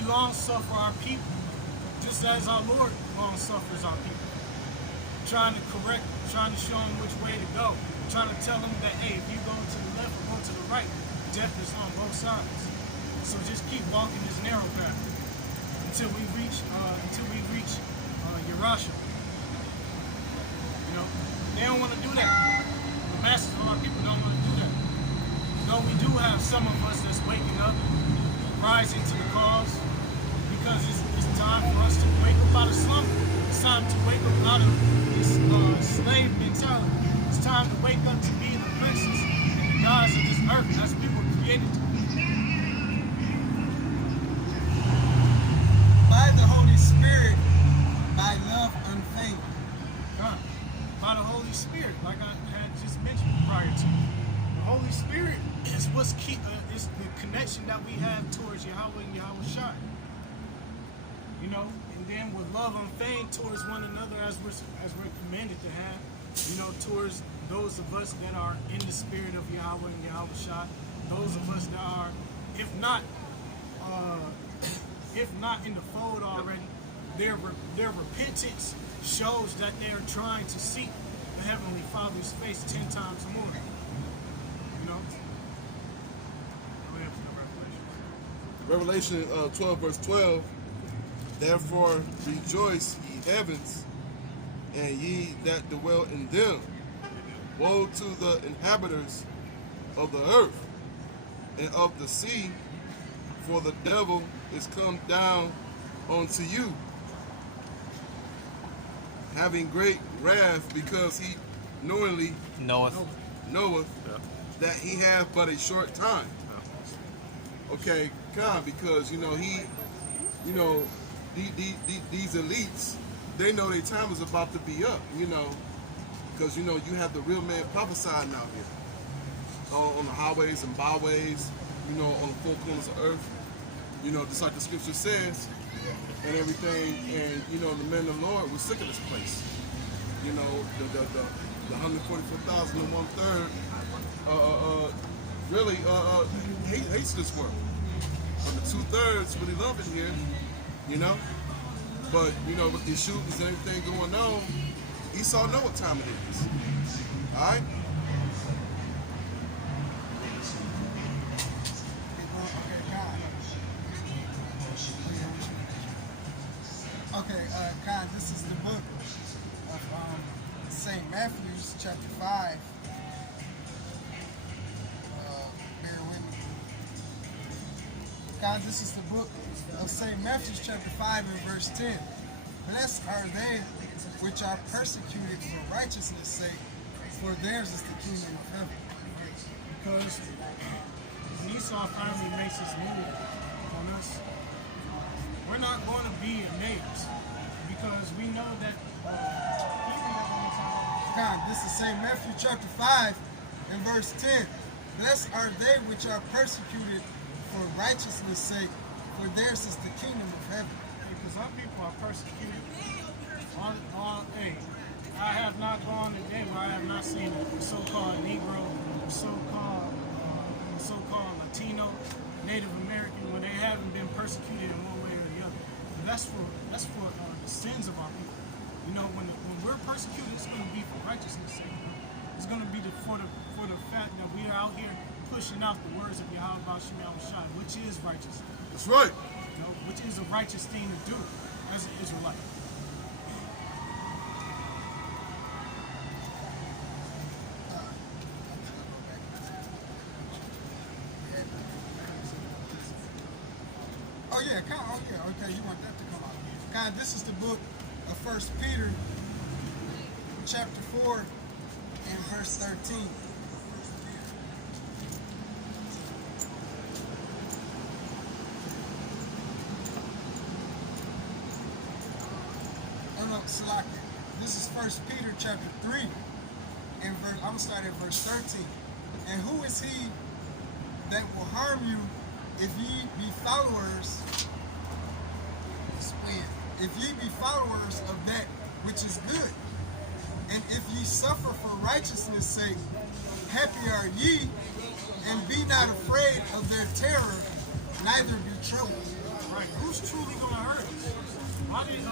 we long suffer our people, just as our Lord long suffers our people. Trying to correct, trying to show them which way to go, trying to tell them that, hey, if you go to the left or go to the right, death is on both sides. So just keep walking this narrow path until we reach Yerusha. You know, they don't want to do that. The masses of our people don't want to do that. Though we do have some of us that's waking up, rising to the cause, because it's time for us to wake up out of slumber. It's time to wake up out of this slave mentality. It's time to wake up to be the princes and the gods of this earth as we were created to be. By the Holy Spirit, by love unfeigned. God, by the Holy Spirit, like I had just mentioned prior to. The Holy Spirit is what's key. It's the connection that we have towards Yahweh and Yahweh Shai. You know, and then with love unfeigned towards one another, as we're commanded to have. You know, towards those of us that are in the spirit of Yahweh and Yahweh Shai. Those of us that are, if not in the fold already, their repentance shows that they are trying to seek the Heavenly Father's face 10 times more. You know? Revelation 12 verse 12. Therefore rejoice, ye heavens, and ye that dwell in them. Woe to the inhabitants of the earth and of the sea, for the devil is come down unto you, having great wrath, because he knowingly knoweth that he hath but a short time. Okay, God, because these elites, they know their time is about to be up, because you have the real man prophesying out here on the highways and byways, on the four corners of earth, just like the scripture says and everything. And the men of the Lord were sick of this place. The 144,000 and 1/3 really hates this world, but the 2/3 really love it here. But with these shootings and everything going on, Esau know what time it is. All right. Okay, God, this is the book of St. Matthew's, chapter 5. Bear with me. God, this is the book of St. Matthew's, chapter 5, and verse 10. Blessed are they which are persecuted for righteousness' sake, for theirs is the kingdom of heaven. Because Esau finally makes his move on us, we're not going to be amazed, because we know that God, this is St. Matthew chapter 5 and verse 10. Blessed are they which are persecuted for righteousness' sake, for theirs is the kingdom of heaven. Because our people are persecuted. Hey, I have not gone a day where I have not seen a so-called Negro, so-called Latino, Native American, when they haven't been persecuted in one way or the other. And that's for the sins of our people. When we're persecuted, it's going to be for righteousness' sake. It's going to be for the fact that we are out here pushing out the words of Yahweh Shai, which is righteous. That's right. Which is a righteous thing to do as an Israelite. Okay, you want that to come out. God, this is the book of 1 Peter, chapter 4, and verse 13. This is 1 Peter chapter 3, and I'm going to start at verse 13. And who is he that will harm you if ye be followers? If ye be followers of that which is good, and if ye suffer for righteousness' sake, happy are ye, and be not afraid of their terror, neither be troubled. Right. Who who's truly going to hurt us? Why did,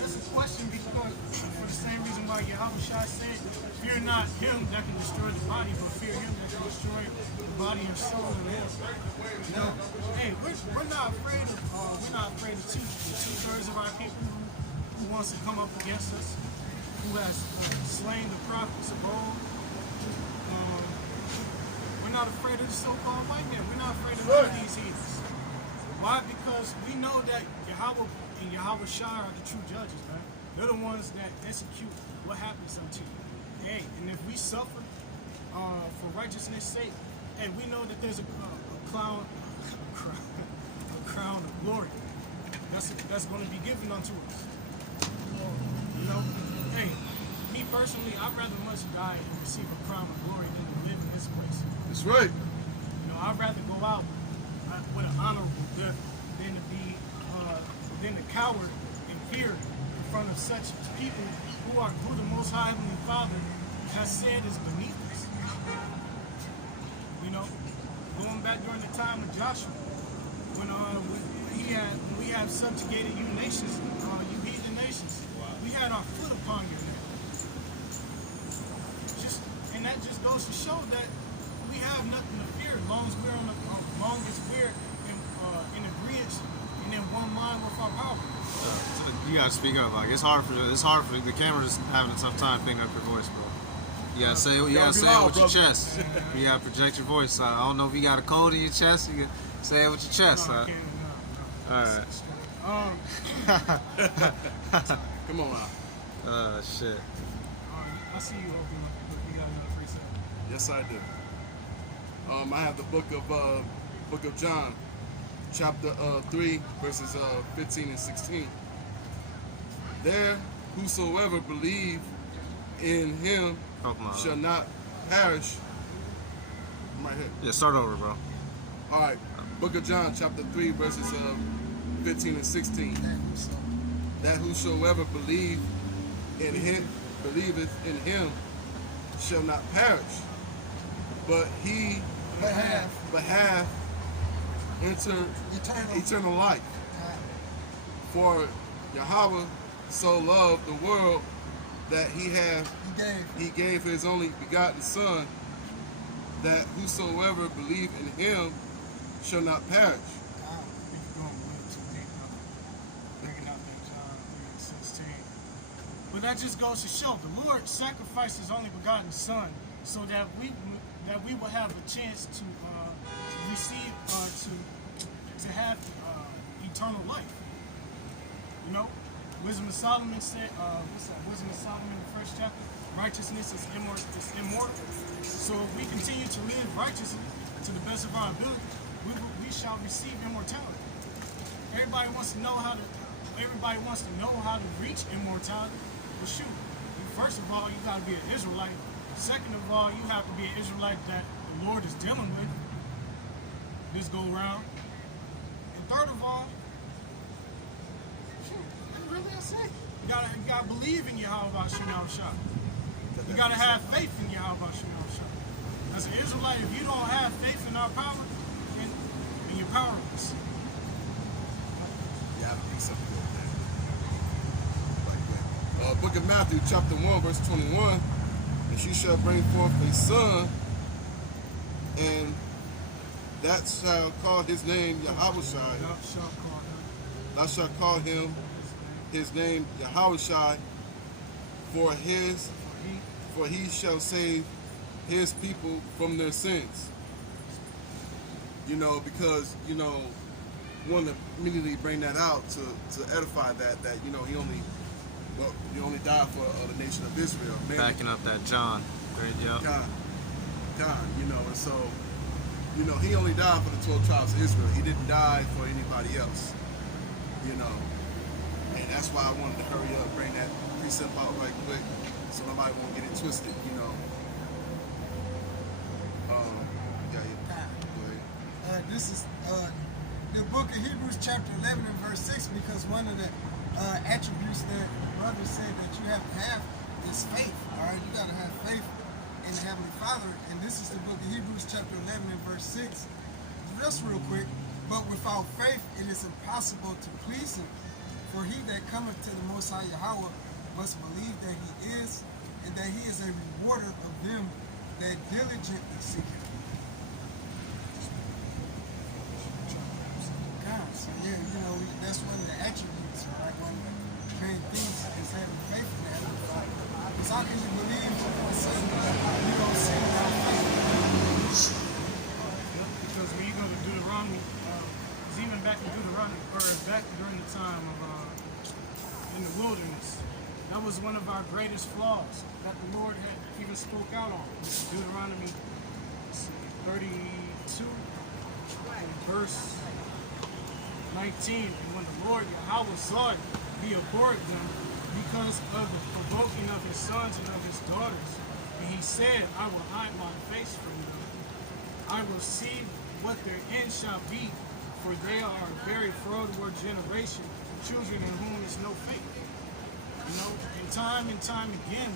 that's a question because for the same reason why Yahweh Shai said, fear not him that can destroy the body, but fear him that can destroy the body and soul in hell. You know, hey, we're not afraid of two-thirds of our people who wants to come up against us, who has slain the prophets of old. We're not afraid of the so-called white man. We're not afraid of none of these heathens. Why? Because we know that Yahweh and Yahweh Shai are the true judges, man. They're the ones that execute what happens unto you. Hey, and if we suffer for righteousness' sake, hey, we know that there's a crown of glory that's going to be given unto us. You know, hey, me personally, I'd rather much die and receive a crown of glory than to live in this place. That's right. You know, I'd rather go out with an honorable death than to be than to cower in fear in front of such people who the Most High Heavenly Father has said is beneath us. You know, going back during the time of Joshua, when we have subjugated you nations, you heathen nations, we had our foot upon your neck. And that just goes to show that we have nothing to fear, as long as we're in agreement and in one mind with our power. You gotta speak up. Like it's hard for the camera's having a tough time picking up your voice, bro. You gotta say it with your chest. You gotta project your voice. I don't know if you got a cold in your chest. You gotta say it with your chest. No, I can't, no. All right. Come on out. Shit. I see you open up. You got another preset. Yes, I do. I have the book of John, chapter 3, verses 15 and 16. There, whosoever believe in him shall not perish. I'm right here. Yeah, start over, bro. All right. Book of John, chapter 3, verses 15 and 16. That whosoever believeth in him shall not perish, but have eternal life. For Yahweh so loved the world that he gave his only begotten Son, that whosoever believe in him shall not perish. But that just goes to show the Lord sacrificed his only begotten Son so that we will have a chance to receive to have eternal life. You know, Wisdom of Solomon said, Wisdom of Solomon in the first chapter, righteousness is immortal. So if we continue to live righteously to the best of our ability, we shall receive immortality. Everybody wants to know how to reach immortality. Well, shoot, first of all, you got to be an Israelite. Second of all, you have to be an Israelite that the Lord is dealing with this go round. And third of all, shoot, that's really I say. You gotta believe in Yahweh Shai. You gotta have faith in Yahweh Shai. As an Israelite, if you don't have faith in our power, then you're powerless. Yeah, I think something good, man. Like that. Book of Matthew, chapter 1, verse 21. And she shall bring forth a son, and that shall call his name Yahweh Shai. Thou shalt call him his name Yahweh Shai, for he shall save his people from their sins. You know, because, you know, want to immediately bring that out to edify that you know, he only died for the nation of Israel. Backing up that John. God, you know, and so, you know, he only died for the 12 tribes of Israel. He didn't die for anybody else, you know. And that's why I wanted to hurry up, bring that precept out right quick, so nobody won't get it twisted, you know. This is the book of Hebrews chapter 11 and verse 6, because one of the attributes that brother said that you have to have is faith. All right, you got to have faith in the Heavenly Father, and this is the book of Hebrews chapter 11 and verse 6. Just real quick, But without faith it is impossible to please him. For he that cometh to the Most High Yahweh must believe that he is, and that he is a rewarder of them that diligently seek him. God, so yeah, that's one of the attributes, right? One of the main things is having faith in that. Because how can you believe for something you don't see without faith? Because when you go to Deuteronomy, it's even back in Deuteronomy, or back during the time of in the wilderness, that was one of our greatest flaws that the Lord had even spoke out on. Deuteronomy 32, verse 19. And when the Lord Yahweh saw it, he abhorred them because of the provoking of his sons and of his daughters. And he said, I will hide my face from them. I will see what their end shall be, for they are a very fraudulent generation, children in whom is no faith. And time again,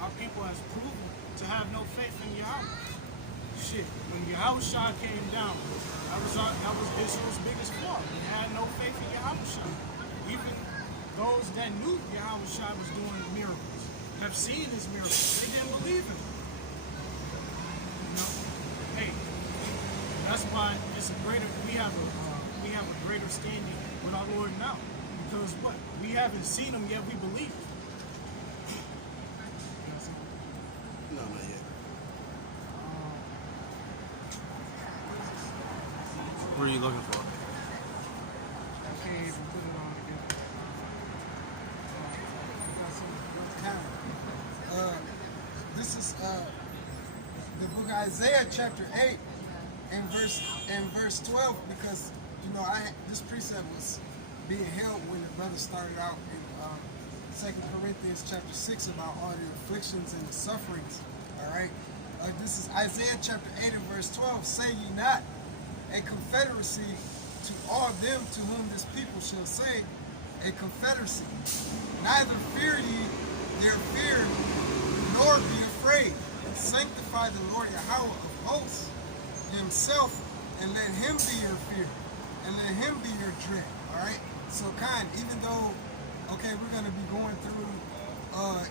our people has proven to have no faith in Yahweh. Shit, when Yahweh came down, that was Israel's biggest flaw. They had no faith in Yahweh. Even those that knew Yahweh was doing miracles, have seen his miracles, they didn't believe him. Hey, that's why it's a greater. We have a greater standing with our Lord now, because what we haven't seen him yet, we believe. No, not yet. What are you looking for? I can't even put it on together. This is the book of Isaiah chapter 8 and verse 12, because this precept was being held when the brother started out in 2 Corinthians chapter 6 about all the afflictions and the sufferings. Alright? This is Isaiah chapter 8 and verse 12. Say ye not a confederacy to all them to whom this people shall say a confederacy. Neither fear ye their fear, nor be afraid. Sanctify the Lord Yahweh of hosts himself, and let him be your fear, and let him be your dread. Alright? So even though, okay, we're going to be going through, Lord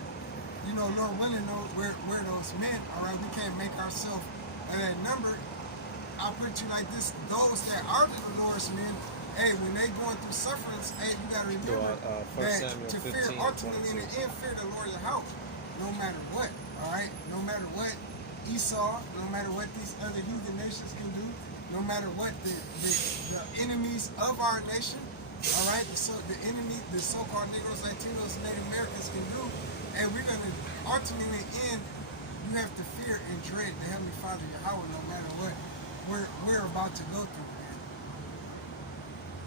willing, where those men, alright, we can't make ourselves that number. I'll put you like this, those that are the Lord's men, hey, when they going through sufferings, hey, you got to remember that to fear, ultimately in the end, fear the Lord Yahweh, no matter what, alright? No matter what Esau, no matter what these other heathen nations can do, no matter what the enemies of our nation, alright, the enemy, the so-called Negroes, Latinos, Native Americans can do, and we're going to ultimately end, you have to fear and dread the Heavenly Father Yahweh no matter what we're about to go through, man.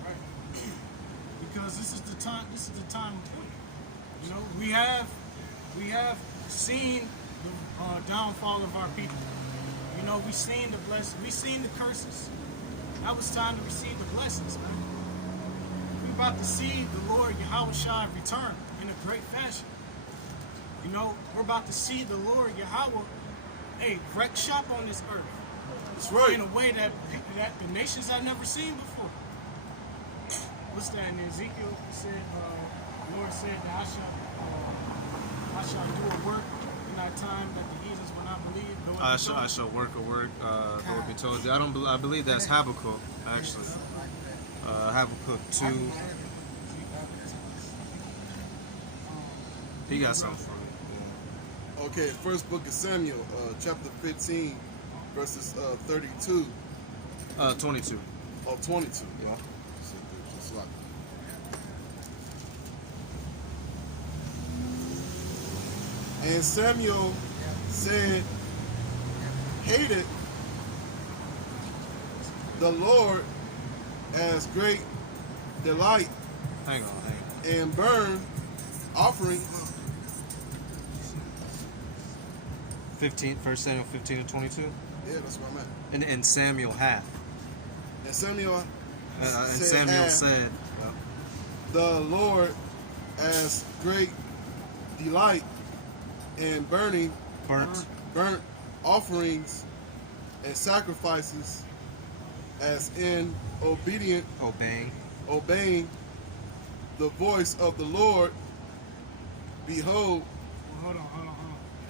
Right. Because this is the time of point. We have seen the downfall of our people. We've seen the blessings, we've seen the curses. Now it's time to receive the blessings, man. We're about to see the Lord Yahweh return in a great fashion. We're about to see the Lord Yahweh, wreck shop on this earth. That's right. In a way that the nations have never seen before. What's that in Ezekiel? It said, the Lord said that I shall do a work in that time that the heathens will not believe. I shall work a work that will be told you. I believe that's Habakkuk, actually. Habakkuk 2. He got something from it. Okay, first book of Samuel, chapter 15, verses 32. 22. Oh, 22. Yeah. Just like and Samuel said, hated the Lord as great delight Hang on. and burn offerings. 1 Samuel 15 and 22. Yeah, that's where I'm at. And Samuel hath. And Samuel said, the Lord as great delight in burnt burnt offerings and sacrifices as in obeying the voice of the Lord. Behold, Well, hold on.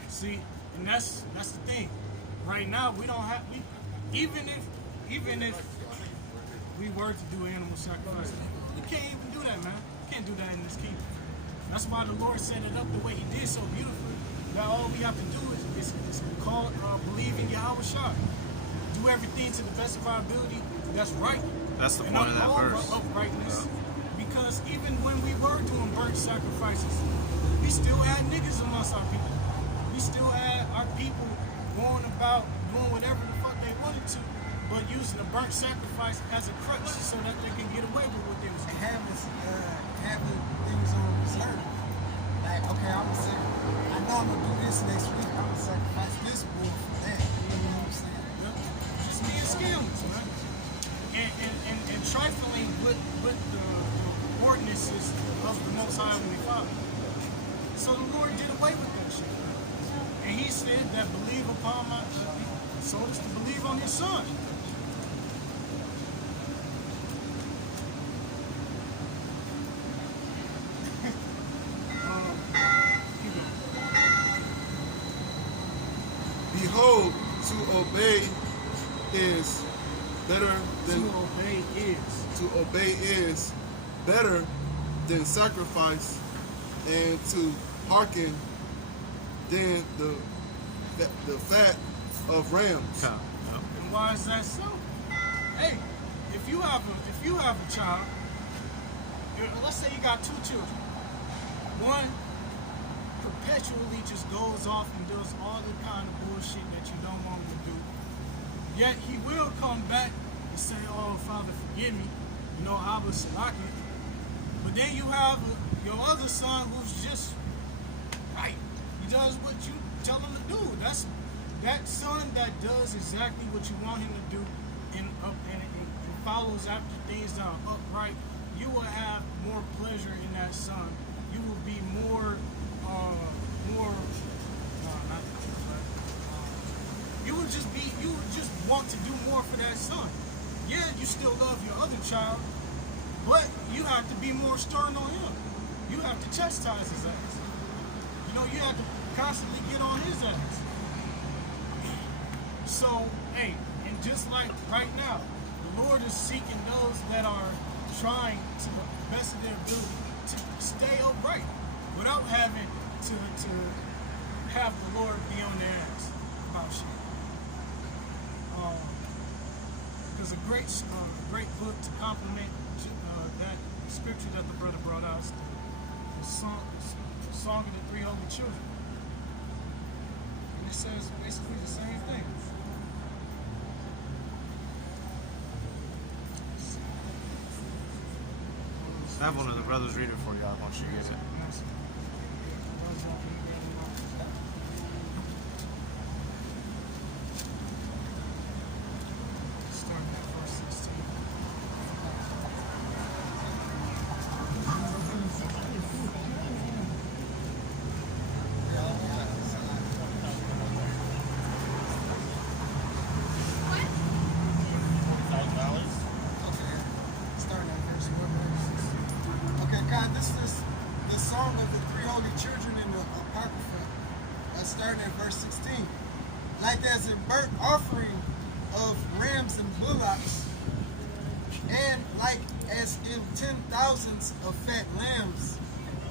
See, and that's the thing. Right now, we don't have. Even if we were to do animal sacrifice, we can't even do that, man. We can't do that in this kingdom. That's why the Lord set it up the way He did so beautifully. That all we have to do is call, believe in Yahweh Shai. Do everything to the best of our ability. That's right. That's the And point of that all verse. uprightness. Because even when we were doing burnt sacrifices, we still had niggas amongst our people. We still had our people going about doing whatever the fuck they wanted to, but using the burnt sacrifice as a crutch so that they can get away with what they was And doing. having things on reserve. Like, okay, I know I'm gonna do this next week. I'm gonna sacrifice this bull for that. You know what I'm saying? Just being scandalous, man. And trifling with the ordinances of the Most High Heavenly Father. So the Lord did away with that shit. And He said that believe upon my, so as to believe on His Son. behold, to obey is better than To obey is better than sacrifice, and to hearken than the fat of rams. And why is that so? Hey, if you have a child, let's say you got two children. One perpetually just goes off and does all the kind of bullshit that you don't want him to do. Yet he will come back and say, "Oh, Father, forgive me." You know, I was slacking. But then you have your other son who's just right. He does what you tell him to do. That's that son that does exactly what you want him to do and follows after things that are upright. You will have more pleasure in that son. You will be you would just want to do more for that son. Yeah, you still love your other child, but you have to be more stern on him. You have to chastise his ass. You know, you have to constantly get on his ass. So, hey, and just like right now, the Lord is seeking those that are trying to the best of their ability to stay upright without having to have the Lord be on their ass about shit. There's a great book to complement that scripture that the brother brought out, the Song of the Three Holy Children. And it says basically the same thing. I have one of the brothers read it for y'all once you get it. Starting at verse 16. Okay, starting at verse 1. Okay, God, this is the song of the three holy children in the Apocrypha, starting at verse 16. Like as a burnt offering of rams and bullocks, and like as in 10,000s of fat lambs,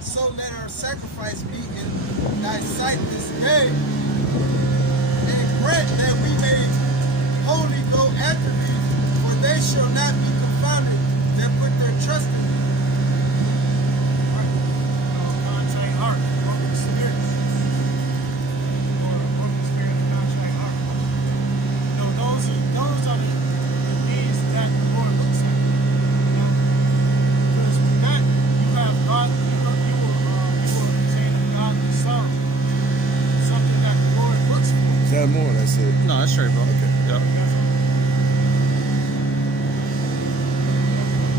so let our sacrifice be in thy sight this day, and grant that we may wholly go after thee, for they shall not be confounded that put their trust in thee. Contrite heart, broken spirit, or a broken spirit and contrite heart. You know, those are the things that the Lord looks at. You know, because with that you have God, you will obtain a godly song, something that the Lord looks for. Is that more? That's it. No, that's straight, bro. Okay. Yep.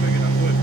Pick it up with.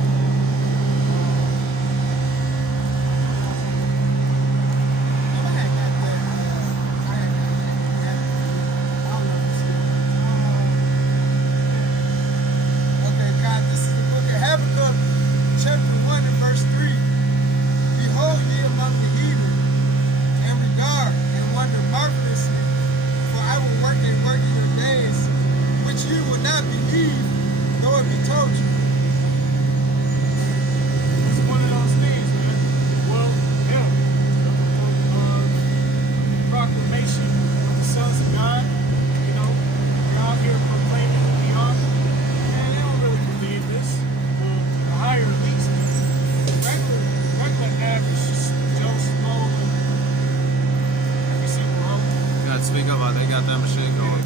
speak up. They got that machine going.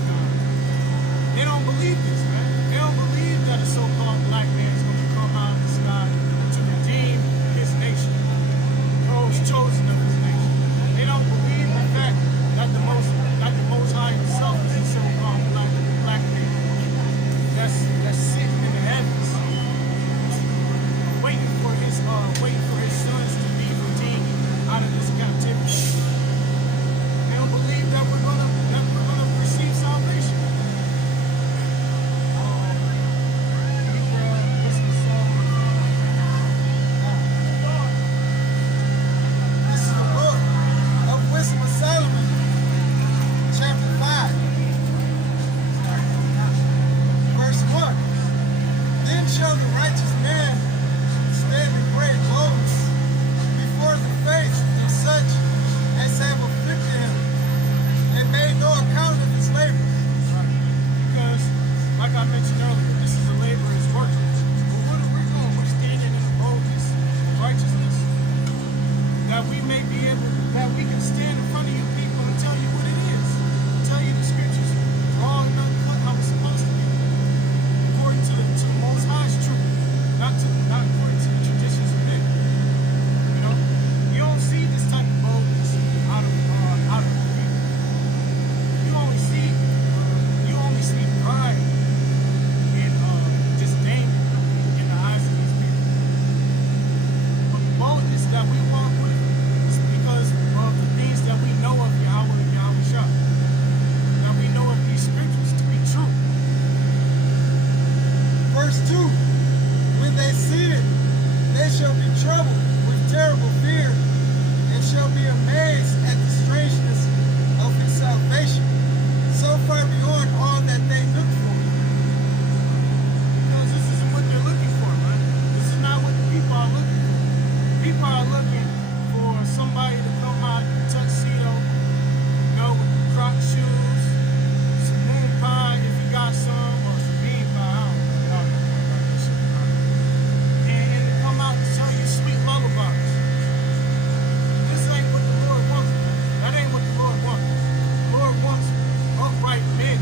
They don't believe this, man. They don't believe that a so-called black man is going to come out of the sky to redeem his nation, those chosen of his nation. They don't believe the fact that the Most High Himself is a so-called black man that's sitting in the heavens, waiting for his sons to be redeemed out of this captivity. They don't believe that we're gonna receive salvation. This is the book of Wisdom of Solomon, chapter 5, verse 1. Then shall the righteous man stand in great boldness before the face of such as have afflicted him, and made no account of his labor. Because, like I mentioned earlier, this is a laborer's work. But what are we doing? We're standing in the boldness of righteousness, that we may be able, that we can stand in front of you people and tell you what it is, tell you the scriptures raw and uncut how it's supposed to be, according to the Most High's truth, not according to the traditions of men. You know, you don't see this type of boldness out of the people. You only see pride and disdain in the eyes of these people. But the boldness that we walk with is because of the things that we know of Yahweh and Yahweh Shah. That we know of these scriptures to be true. Verse 2. When they see it, they shall be troubled with terrible fear, and shall be amazed at the strangeness of his salvation, so far beyond all that they look for. Because this isn't what they're looking for, man. This is not what the people are looking for. People are looking for somebody to come out in a tuxedo, you know, with croc shoes, some moon pie if you got some, or some bean pie, I don't know about this shit. And to come out and tell you sweet lullabies. This ain't what the Lord wants, man. That ain't what the Lord wants. The Lord wants upright men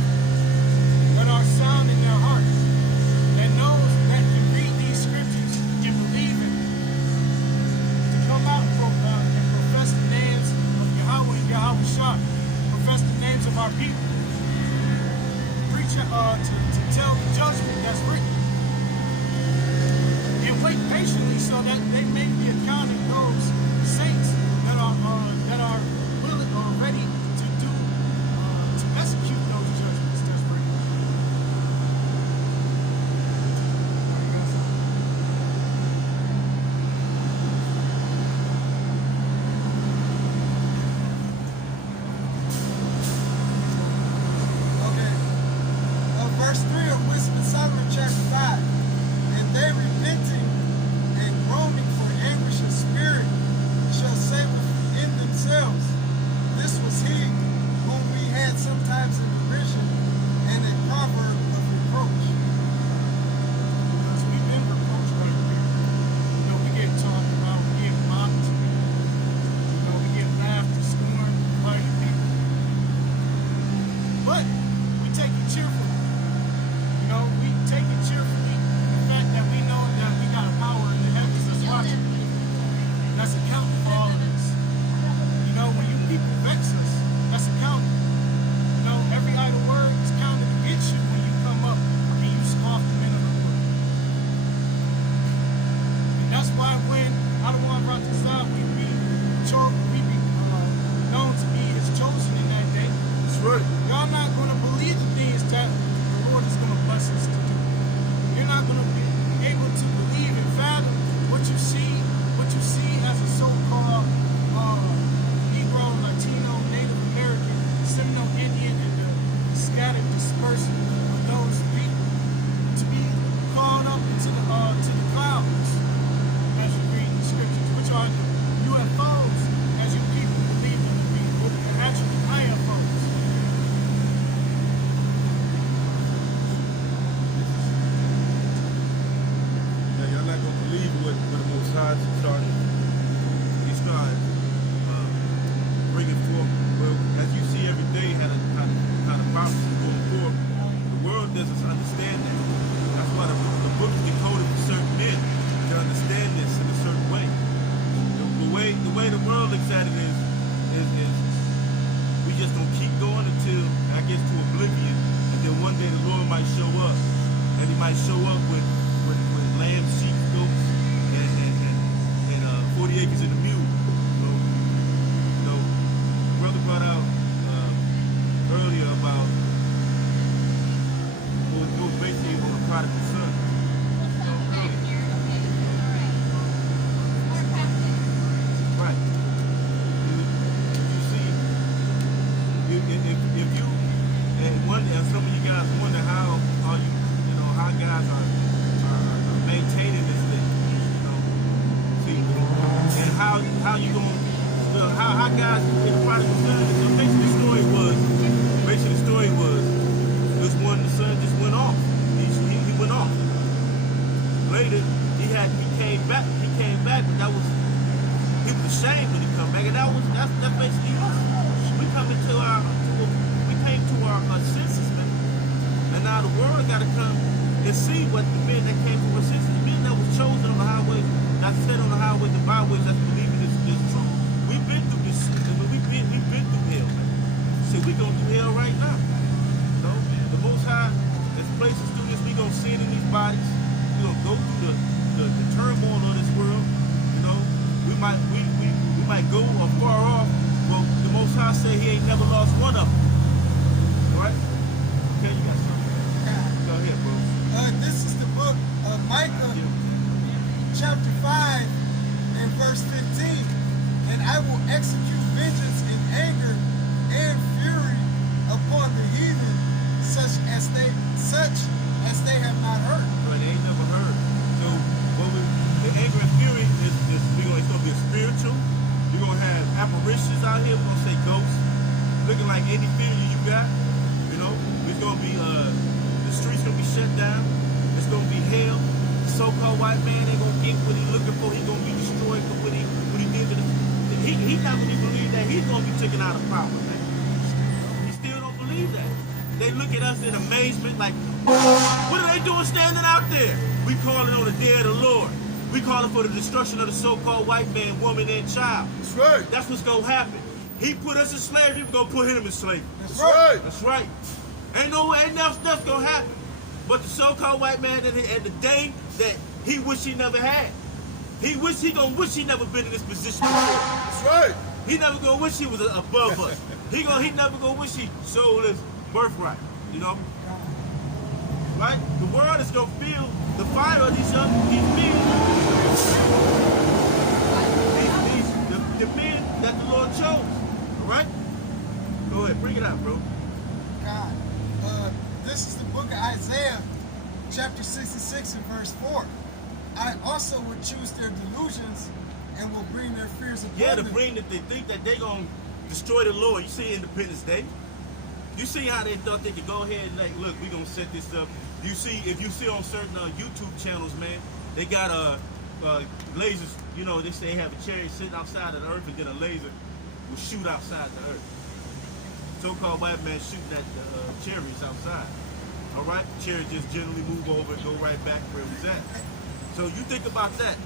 that are sound in their hearts, that knows that can read these scriptures and believe it, to come out and profess the names of Yahweh and Yahweh Shah, profess the names of our people, preach to tell the judgment that's written, and wait patiently so that they may be accounted those saints that are willing or ready to do to execute those judgments that's written. Okay. Verse 3 of Wisdom of Solomon, chapter 5. And they repenting and groaning for anguish of spirit shall say within themselves, this was he whom we had sometimes in derision and a proverb of reproach. Because we've been reproached right here. You know, we get talked about, we get mocked, you know, we get laughed and scorned by the people. But we take it cheerfully. You know, we take it cheerfully. The fact that we know that we got a power in the heavens that's watching. That's accounting for all of this. You know, when you people vex us, that's accounting. You know, every idle word is counted against you when you come up and you scoff the men of the Lord. And that's why when Adawan brought this out, we be known to be his chosen in that day. That's right. Y'all not going to believe the things that the Lord is going to bless us to do. You're not going to be able to believe and fathom what you see as a so-called Negro, Latino, Native American, Seminole Indian, and the scattered dispersion of those people to be called up into to the clouds as you read the scriptures, which are the UFOs, as might show up with lambs, sheep, goats, and 40 acres in the mule. So, brother brought out earlier about it was basically on the prodigal son. Right. You see, if you and some of you guys wonder how are how guys are maintaining this thing, see, and how you gonna how guys in the prodigal son. So basically the story was this one, the son just went off. He went off. Later he came back, but he was ashamed when he come back, and that's basically us. We came to our senses, man. And now the world got to come and see what the men that came to our senses, the men that was chosen on the highway, not set on the highway, the byways, that's believing this truth. We've been through this. We've been through hell, man. See, we going through hell right now. The Most High has placed us through this. We gonna sin in these bodies. We gonna go through the turmoil of this world. We might go far off, but the Most High said He ain't never lost one of them. All right? Okay, you got something? Go ahead, bro. This is the book of Micah, chapter 5, and verse 15. And I will execute vengeance in anger and fury upon the heathen, such as they have not heard. But they ain't never heard. So the anger and fury is it's gonna be spiritual. We're gonna have apparitions out here. We're gonna say ghosts, looking like any fear you got. It's gonna be the streets gonna be shut down. It's gonna be hell. The so-called white man ain't gonna get what he looking for. He's gonna be destroyed for what he did to he not gonna believe that he's gonna be taken out of power, man. He still don't believe that. They look at us in amazement, like, what are they doing standing out there? We calling on the day of the Lord. We calling for the destruction of the so-called white man, woman, and child. That's right. That's what's gonna happen. He put us in slavery, we're gonna put him in slavery. That's right. That's right. Ain't nothing else gonna happen. But the so-called white man and the day that he wish he never had. He gonna wish he never been in this position before. That's right. He never gonna wish he was above us. He never gonna wish he sold his birthright. Right? The world is gonna feel the fire of these men. The men that the Lord chose. All right? Go ahead, bring it out, bro. God. This is the book of Isaiah, chapter 66 and verse 4. I also would choose their delusions and will bring their fears upon them. To bring that they think that they're going to destroy the Lord. You see Independence Day? You see how they thought they could go ahead and like, look, we're going to set this up. If you see on certain YouTube channels, man, they got lasers, they say they have a chariot sitting outside of the earth and then a laser will shoot outside the earth. So-called white man shooting at the chariots outside. All right? Chariot just generally move over and go right back where it was at. So you think about that.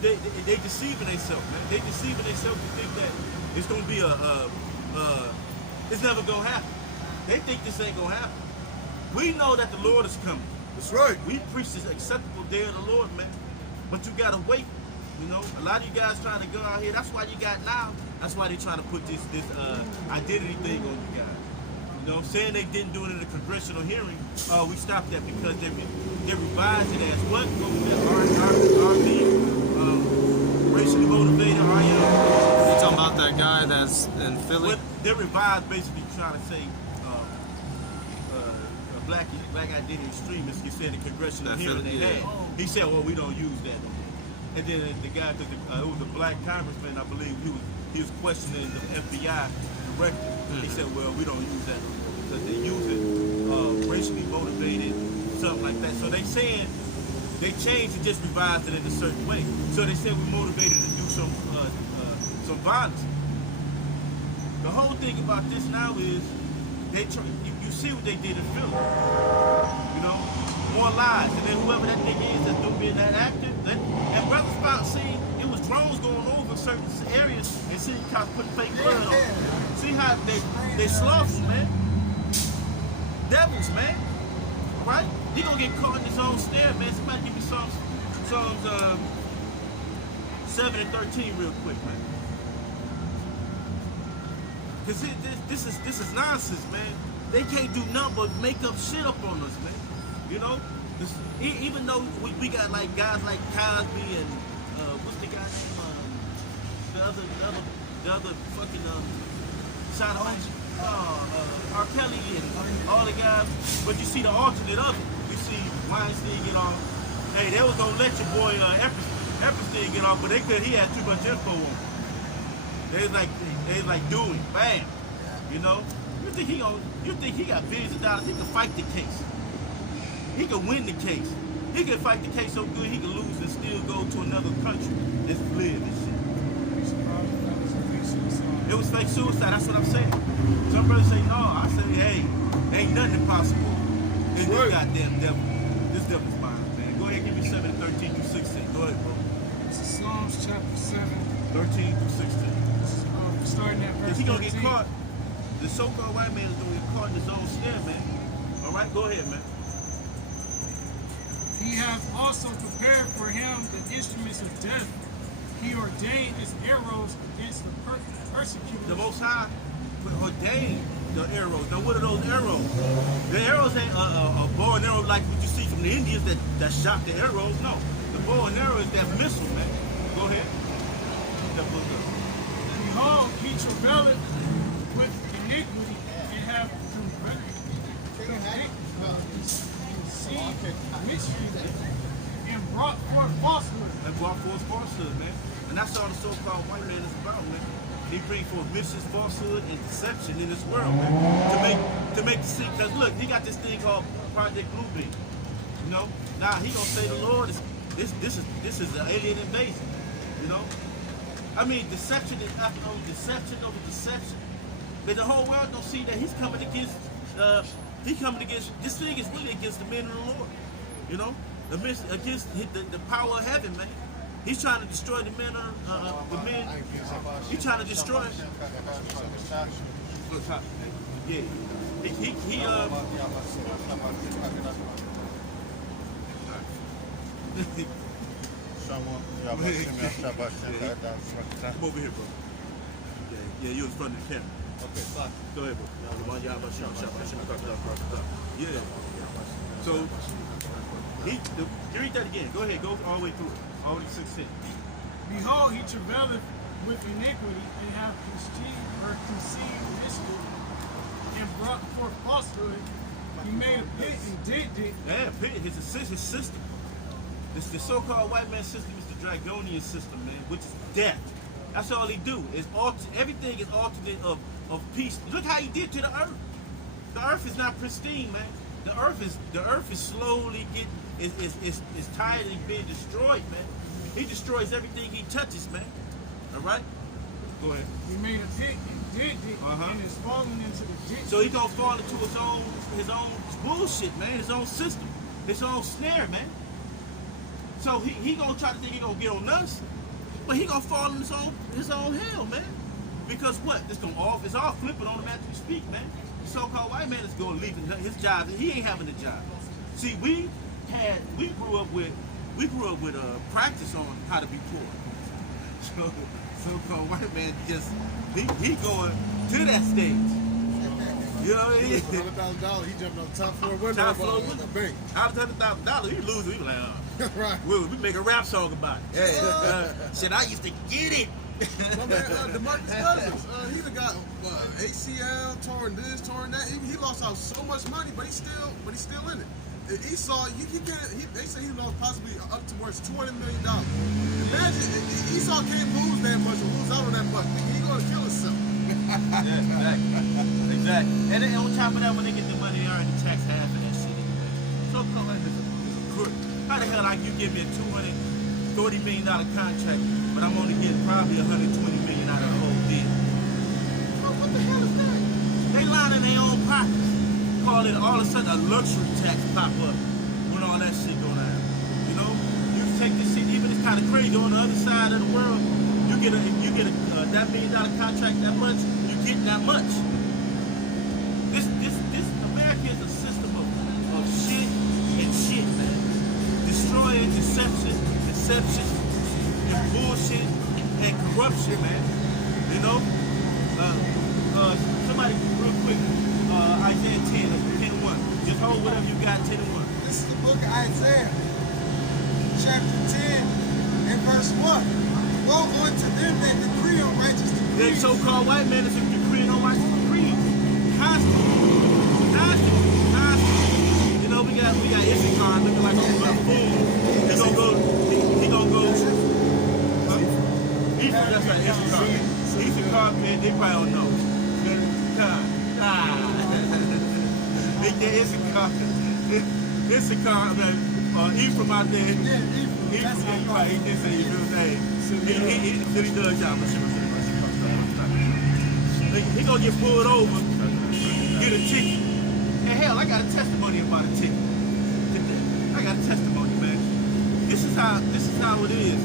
They deceiving themselves, man. They deceiving themselves to think that it's gonna be it's never gonna happen. They think this ain't gonna happen. We know that the Lord is coming. That's right. We preach this acceptable day of the Lord, man. But you gotta wait. A lot of you guys trying to go out here. That's why you got now. That's why they trying to put this identity thing on you guys. Saying they didn't do it in a congressional hearing, we stopped that because they revised it as what? Racially motivated, are you? You talking about that guy that's in Philly? What they revised basically trying to say black identity extremists. He said in the congressional hearing they had. He said, well, we don't use that no more. And then the guy, because it was a black congressman, I believe, he was questioning the FBI director. He said, well, we don't use that no more because they use it racially motivated, something like that. So they saying they changed and just revised it in a certain way. So they said we're motivated to do some violence. The whole thing about this now is you see what they did in Philly. More lies. And then whoever that nigga is that's doing being that actor, and brothers about seeing it was drones going over certain areas and seeing cops putting fake blood on them. See how they slothful, man. Devils, man. right? He gonna get caught in his own snare, man. Somebody give me Psalms 7 and 13 real quick, man. Cause this is nonsense, man. They can't do nothing but make up shit up on us, man. You know, even though we got like guys like Cosby and what's the guy's name? The other fucking sodomite, R. Kelly and all the guys. But you see the alternate of it. You see Weinstein get off. Hey, they was gonna let your boy Epstein get off, but they could. He had too much info on him. They like doing bam. You know. You think he got billions of dollars? He can fight the case. He can win the case. He can fight the case so good he can lose and still go to another country and live and shit. It was fake suicide. That's what I'm saying. Some brothers say no. I say, hey, ain't nothing impossible in this goddamn devil. This devil's mind, man. Go ahead, give me 7, 13 through 16. Go ahead, bro. This is Psalms chapter 7. 13 through 16. This is, starting at verse If he gonna 13. get caught, the so-called white man is gonna get caught in his own snare, man. All right, go ahead, man. He hath also prepared for him the instruments of death. He ordained his arrows against the persecutors. The Most High ordained the arrows. Now, what are those arrows? The arrows ain't a bow and arrow like what you see from the Indians that shot the arrows. No, the bow and arrow is that missile, man. Go ahead. That book up. Behold, he travaileth with iniquity and have conceived mystery and brought forth falsehood. That brought forth falsehood, man. And that's all the so-called white man is about, man. He bring forth mischief, falsehood, and deception in this world, man. To make the see, because look, he got this thing called Project Bluebeam. You know? Now he gonna say the Lord is this is an alien invasion. You know? I mean, deception is after deception over deception. But the whole world don't see that he's coming against this thing is really against the men of the Lord. You know? Against the power of heaven, man. He's trying to destroy the men. He's trying to destroy. Yeah. Come over here, bro. Yeah, you're in front of the camera. Okay, fine. Go ahead, bro. Yeah. So, you read that again. Go ahead. Go all the way through it. All the way to 16. Behold, he travaileth with iniquity and have conceived mystery and brought forth falsehood. He made a pit and digged it. Yeah, pit. His system. This the so-called white man system is the Dragonian system, man, which is death. That's all he do. Is everything is alternate of peace. Look how he did to the earth. The earth is not pristine, man. The earth is slowly getting is tired of being destroyed, man. He destroys everything he touches, man. All right. Go ahead. He made a pit and digged it and is falling into the ditch. So he gonna fall into his own bullshit, man. His own system, his own snare, man. So he gonna try to think he gonna get on us, but he gonna fall in his own hell, man. Because what? It's all flipping on him after we speak, man. The so-called white man is gonna leave his job. He ain't having a job. See, we grew up with practice on how to be poor. So so-called white man just he going to that stage. You know what I mean? $100,000, he jumped on the top floor window Top floor of the bank. Out of $100,000, he losing. We like, Right. we make a rap song about it. Hey, shit, I used to get it. My man, DeMarcus Cousins, he done got ACL, torn this, torn that. He lost out so much money, but he's still in it. Esau, they say he lost possibly up towards $200 million. Imagine Esau can't lose that much or lose out on that much. He's gonna kill himself. Yeah, exactly. And then on top of that, when they get the money, they already tax half of that shit. So come on, is a crook. How the hell like you give me a $230 million contract, but I'm only getting probably $120 million out of the whole deal? Well, what the hell is that? They lining their own pockets. Call it all of a sudden a luxury tax pop up when all that shit go down. You know, you take this shit, even it's kind of crazy. On the other side of the world, you get a that $1 million contract that much, you get that much. This America is a system of shit deception and bullshit and corruption, man. You know? Somebody real quick, Isaiah 10, 10:1. Just hold whatever you got, 10:1. This is the book of Isaiah, chapter 10, and verse 1. Woe unto them that decree unrighteous The decrees. so-called white man is decreeing on righteous decrees. Constantly. You know, we got Issachar looking like a fool. He gonna go. That's right, Issachar. Issachar, man, they probably don't know. They get Issachar. Issachar, Ephraim out there. Yeah, Ephraim. That's Ephraim, what he didn't say his real name. He does, y'all. He gonna get pulled over, get a ticket. And hell, I got a testimony about a ticket. I got a testimony, man. This is how it is.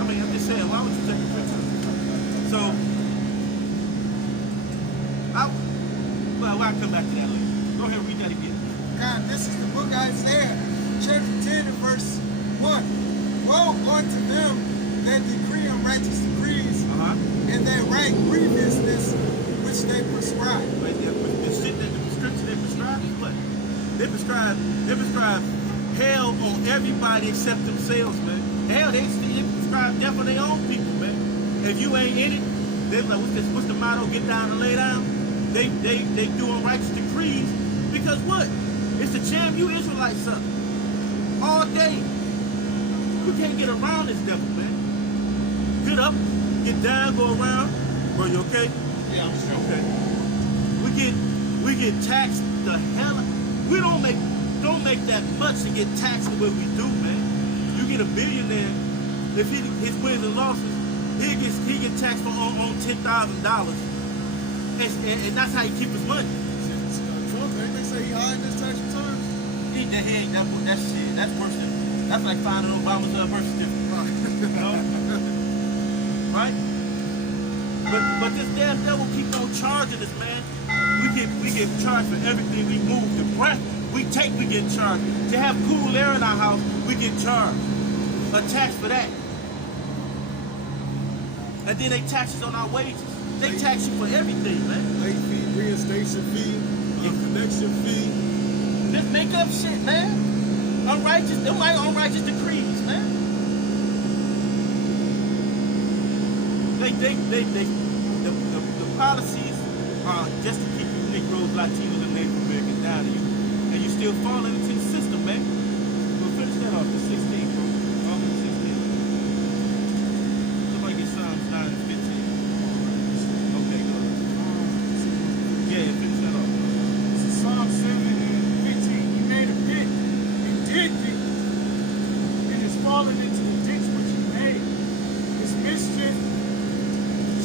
I mean, I'm just saying, why would you take a picture? So, I'll come back to that later. Go ahead and read that again. God, this is the book of Isaiah, chapter 10 and verse 1. Woe unto them that decree unrighteous decrees, and that write grievousness which they prescribe. But the shit that the scripture they prescribe is what? They prescribe hell on everybody except themselves, man. Hell, they prescribe death on their own people, man. If you ain't in it, they're like, what's the motto? Get down and lay down. They doing righteous decrees because what? It's to jam you Israelites up all day. You can't get around this devil, man. Get up, get down, go around. Bro, you okay? Yeah, I'm sure. Okay. We get taxed the hell. We don't make that much to get taxed the way we do, man. You get a billionaire, if his wins and losses, he get taxed on $10,000, and that's how he keep his money. Trump, they say he hiding his tax returns. He ain't that shit. That's worse than like finding Obama's birth certificate. You know? Right? But this damn devil keep on charging us, man. We get charged for everything we move. The breath we take, we get charged. To have cool air in our house, we get charged. A tax for that. And then they tax us on our wages. They tax you for everything, man. Late fee, reinstation fee, connection fee. Just make up shit, man. Unrighteous decrees, man. The policies are just to keep you Negroes, Latinos, and Native Americans down to you. And you still falling into the system, man. We'll finish that off, the 16, bro. Off the 16. Somebody get Psalms 9 and 15. Okay, go ahead. Yeah, finish that off. This is Psalm 7 and 15. He made a pit and digged it, and is fallen into the ditch which he made. His mischief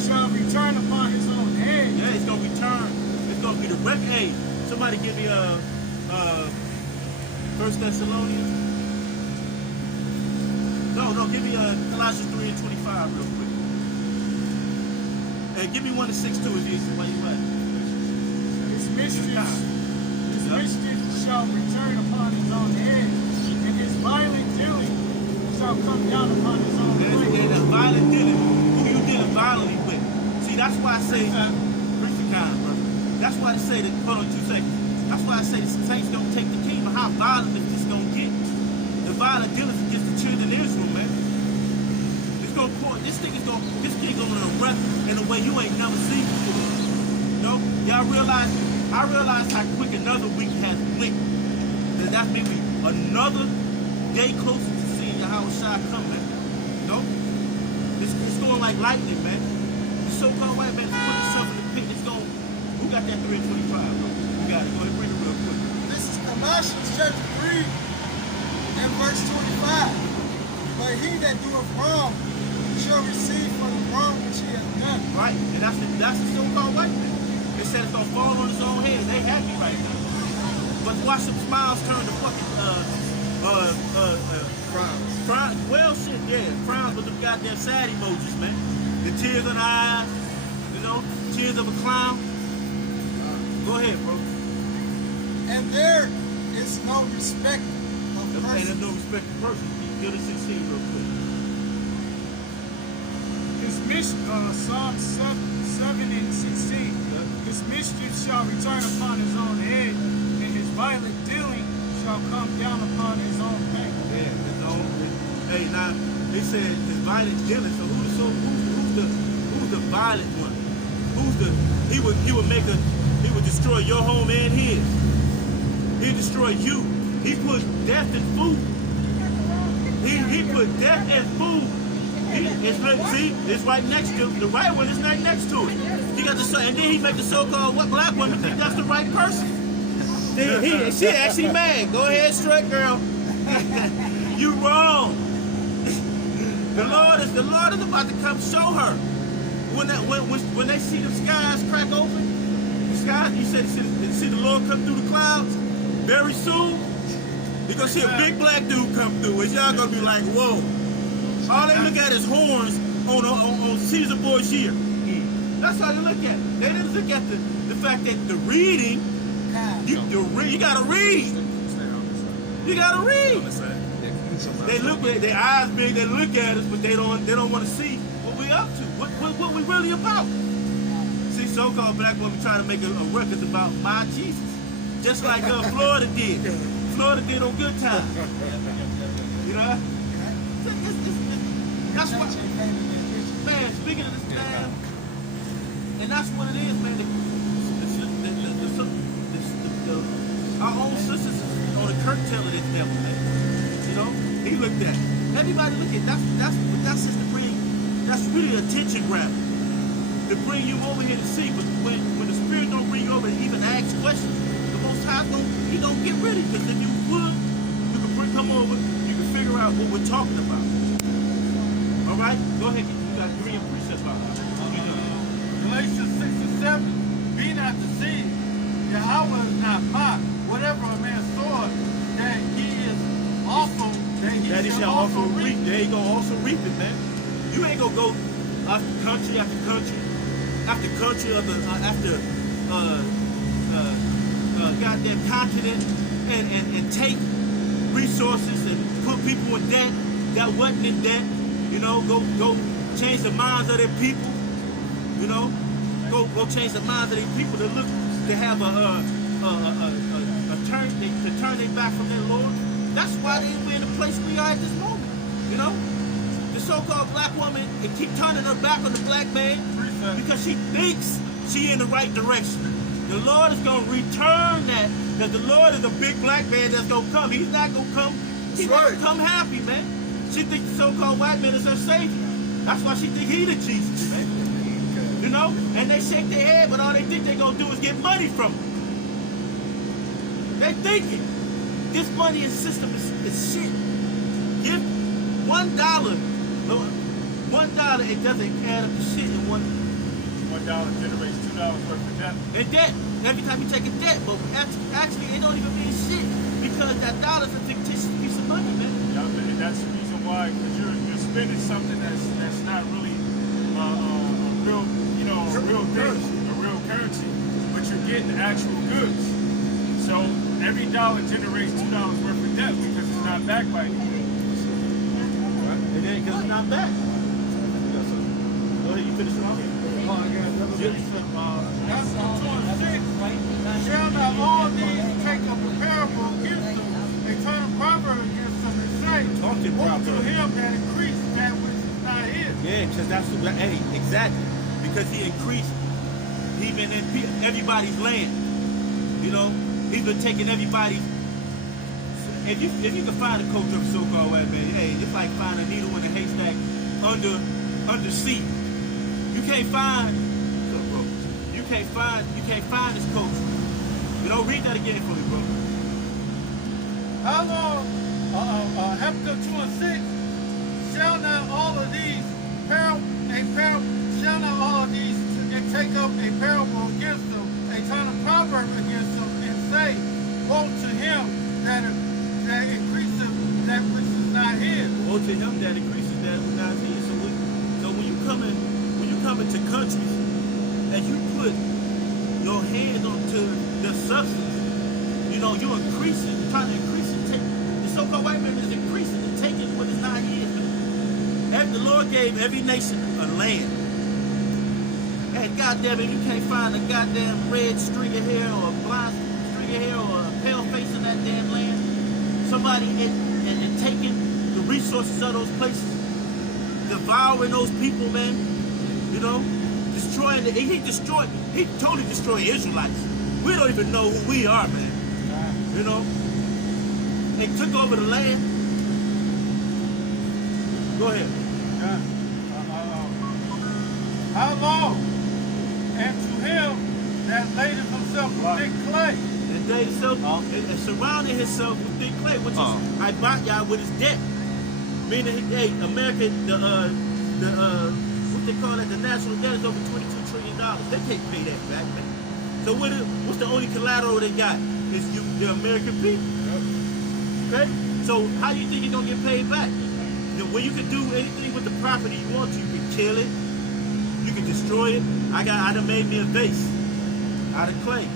shall return upon his own head. Yeah, it's gonna return. It's gonna be the wreck. Hey, somebody give me 1 Thessalonians. No, give me Colossians 3 and 25 real quick. Hey, give me 1 and 6 too, if you why you at. His mischief shall return upon his own head, and his violent dealing shall come down upon his own And head. the violent dealing, who you dealing violently with. See, that's why I say, Christian kind, brother. That's why I say that, hold on 2 seconds. That's why I say the saints don't take the kingdom. How violent is this gonna get? The violent dealings against the children of Israel, man. It's gonna pour, this thing gonna erupt in a way you ain't never seen before. You know? Y'all realize, I realize how quick another week has went. That's maybe another day closer to seeing Yahweh Shai come, man. You know? It's going like lightning, man. The so-called white man is putting himself in the pit. It's going, who got that 325, bro? You got it. Go ahead, bring it real quick. This is Colossians chapter 3 and verse 25. But he that doeth wrong shall receive from the wrong which he hath done. Right, and that's the so-called white man. They said it's gonna fall on his own head. They happy right now. But watch them smiles turn to fucking frowns. Well, shit, yeah, frowns with them goddamn sad emojis, man. The tears in the eyes, you know, tears of a clown. Go ahead, bro. And there is no respect of person. there's no respect to person. Go to 16 real quick. Psalm 7 and 16. His mischief shall return upon his own head, and his violent dealing shall come down upon his own back. Yeah, hey, now they said his violent dealing. So who's the violent one? He would destroy your home and his. He destroy you. He put death in food. He put death in food. It's right next to the right one. Is right next to it. He got and then he make the so-called black woman think that's the right person. She actually mad. Go ahead, straight girl. You wrong. The Lord is about to come show her. When they see the skies crack open, the skies, you see the Lord come through the clouds. Very soon, you're gonna see a big black dude come through, and y'all gonna be like, whoa. All they look at is horns on Caesar Borgia. That's how they look at it. They didn't look at the fact that the reading, you gotta read. You gotta read. They look at their eyes big, they look at us, but they don't want to see what we up to, what we really about. See, so-called black women trying to make a record about my Jesus. Just like Florida did. Florida did on Good Time. You know? That's what, man, speaking of this time, and that's what it is, man. Our own sisters on the curtail of this devil, man. You know? He looked at it. Everybody look at it. That's just to bring, that's really attention grabbing. To bring you over here to see, but when the Spirit don't bring you over and even ask questions, the Most High he don't get ready. Because if you would, you can come over, you can figure out what we're talking about. All right? Go ahead. You got 3 and precepts about it. Galatians 6 and 7. Be not deceived. Yahweh is not mocked. Whatever a man soweth, that he is also, that he shall also reap. There you go, also reap it, man. You ain't gonna go after country after country, after country after goddamn continent and take resources and put people in debt that wasn't in debt. You know, go change the minds of their people. You know, go change the minds of their people to have to turn their back from their Lord. That's why we're in the place we are at this moment. You know, the so-called black woman keep turning her back on the black man because she thinks she in the right direction. The Lord is gonna return that. Because the Lord is a big black man that's gonna come. He's not gonna come. He's not gonna come happy, man. She thinks the so-called white man is her savior. That's why she think he the Jesus, man. You know? And they shake their head, but all they think they're gonna do is get money from him. They thinking this money and system is shit. Give $1. $1, it doesn't add up to shit in one. $1 generates $2 worth of debt. And debt. Every time you take a debt, but actually it don't even mean shit because that dollar's a fictitious piece of money, man. Yeah, and that's the reason why, because you're spending something that's not really a real, a real currency, but you're getting actual goods. So every dollar generates $2 worth of debt because it's not backed by anything. It ain't because it's not backed. Go ahead, you finish it off. That's 2:6. Shall not all these take up a parable against them, they turn a proverb against them and say, woe to him that increased that which is not his. Yeah, because that's the exactly. Because he increased, he been in everybody's land. You know, he's been taking everybody's. If you can find a culture of so-called white man, hey, it's like finding a needle in a haystack under sea. You can't find this culture. You know, read that again for me, bro. How long, Habakkuk 2:6, shall not all of these take up a parable against them, a turn a proverb against them, and say, woe to him that increases that which is not his. Woe to him that increases that which is not his. So when you come into countries and you put your hands onto the substance, you know, you're trying to increase it. The so-called white man is increasing and taking what is not his, man. And the Lord gave every nation a land. And goddamn it, you can't find a goddamn red string of hair or a blonde string of hair or a pale face in that damn land. Somebody and taking the resources of those places, devouring those people, man. You know, destroying the, he totally destroyed Israelites. We don't even know who we are, man. You know, they took over the land. Go ahead. How long? And to him that laid himself with thick clay. And they and surrounded himself with thick clay, which is I bought y'all with his debt. Meaning, hey, America, what they call that, the national debt is over $22 trillion. They can't pay that back, man. So what's the only collateral they got? Is the American people. Okay? So how do you think you're gonna get paid back? When you can do anything with the property you want to, you can kill it, you can destroy it. I done made me a vase out of clay.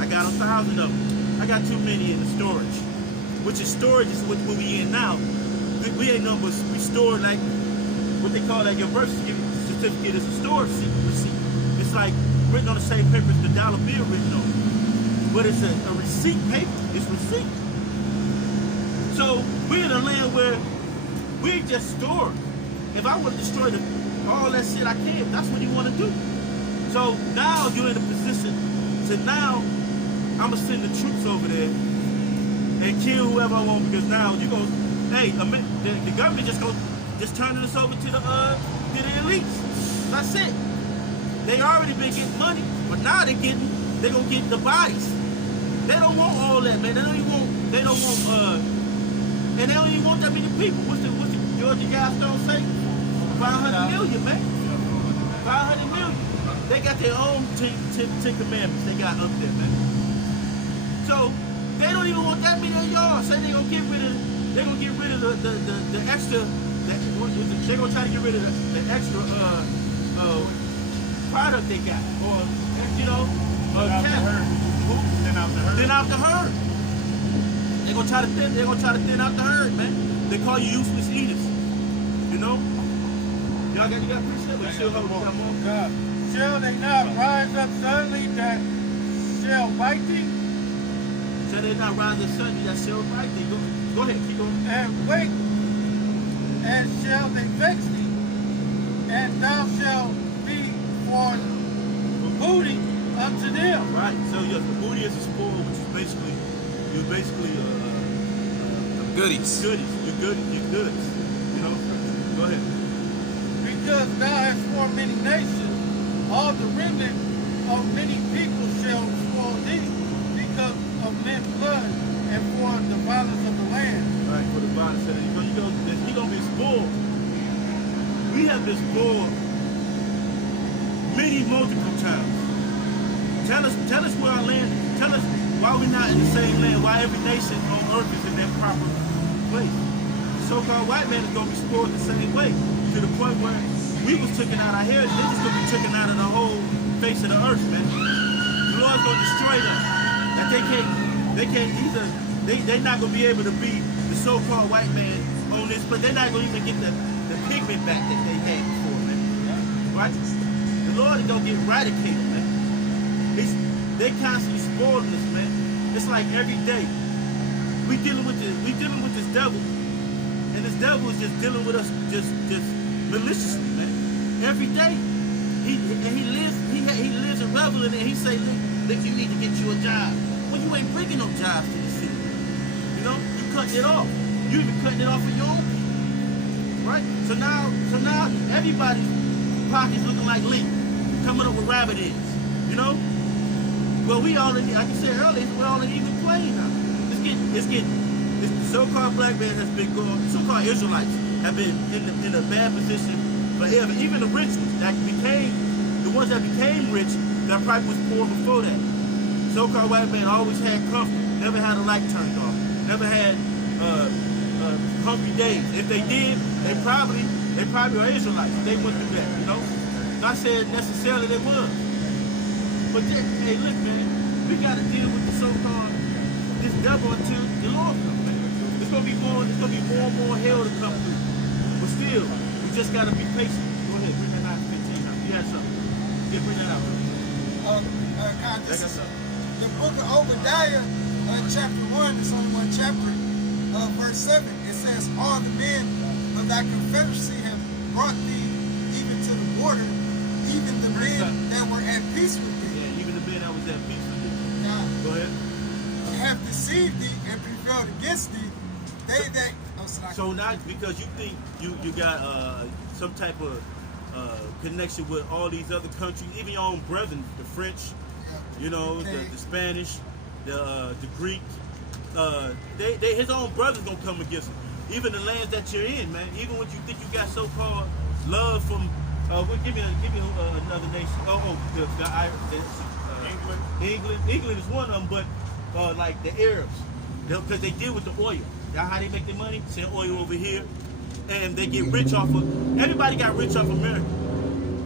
I got 1,000 of them. I got too many in the storage. Which is storage is what we in now. We ain't no, but we store like what they call like your birth certificate is a storage receipt. It's like written on the same paper as the dollar bill written on. But it's a receipt paper. It's receipt. So we're in a land where we just store. If I would destroy all that shit I can, that's what you want to do. So now you're in a position to now I'm gonna send the troops over there and kill whoever I want because now you go, hey, the government just turning us over to the elites. That's it. They already been getting money, but now they're gonna get the bodies. They don't want all that, man. They don't even want that many people. What's the Georgia Guidestone say? 500 million, man. 500 million. They got their own 10 commandments they got up there, man. So they don't even want that many of y'all. Say they're gonna get rid of the extra. They're gonna try to get rid of the extra product they got, or you know, thin out the herd. They're gonna try to thin out the herd, man. They call you useless eaters. You know? You got appreciate it. Shall they not rise up suddenly that shall bite thee? Shall they not rise up suddenly that shall bite thee? Go ahead, keep going. And wait, and shall they vex thee, and thou shalt be for booty unto them. Right. So yes, the booty is a spoil, which is basically goodies. Your goods. You know? Go ahead. Because thou hast for many nations, all the remnant of many people shall spoil thee, because of men's blood and for the violence of the land. Right, for the violence of the land. He's gonna be spoiled. We have been spoiled many multiple times. Tell us where our land is. Tell us why we're not in the same land, why every nation on earth is in their proper place. The so-called white man is going to be spoiled the same way, to the point where we was taken out our heritage, they're just going to be taken out of the whole face of the earth, man. The Lord's going to destroy them. That they're not going to be able to be the so-called white man on this, but they're not going to even get the pigment back that they had before, man. Right? The Lord is going to get eradicated, man. They constantly spoiling us, man. It's like every day we dealing with this devil, and this devil is just dealing with us just maliciously, man. Every day he lives and revel in it. He say, look, you need to get you a job. Well, you ain't bringing no jobs to the city. You know, you cutting it off. You even cutting it off for your own people, right? So now everybody's pockets looking like Link, coming up with rabbit ears, you know. Well, we all, like I said earlier, we're all in even plane now. The so-called black man has been going, so-called Israelites have been in a bad position forever. Even the rich ones the ones that became rich, that probably was poor before that. So-called white man always had comfort, never had a light turned off, never had comfy days. If they did, they probably were Israelites. They went through that, you know. Not saying necessarily they was. But hey, look, man, we got to deal with the so-called, this devil until the Lord comes, man. It's gonna be more and more hell to come through. But still, we just gotta be patient. Go ahead, bring that out 15 out. You had something. Yeah, bring that out. God, this Bring is us up. the book of Obadiah, chapter 1. It's only one chapter. Verse 7. It says, all the men of thy confederacy have brought thee even to the border, even the men that were at peace with thee. Yeah, even the men that was at peace with you. God, Go ahead. have deceived thee and prevailed against thee. They that So now, because you think you got some type of connection with all these other countries, even your own brethren, the French, you know, the Spanish, the Greek, his own brothers gonna come against him. Even the lands that you're in, man. Even when you think you got so-called love from, give me another nation. England is one of them, but like the Arabs, because they deal with the oil. That's how they make their money. Send oil over here, and they get rich off of. Everybody got rich off America,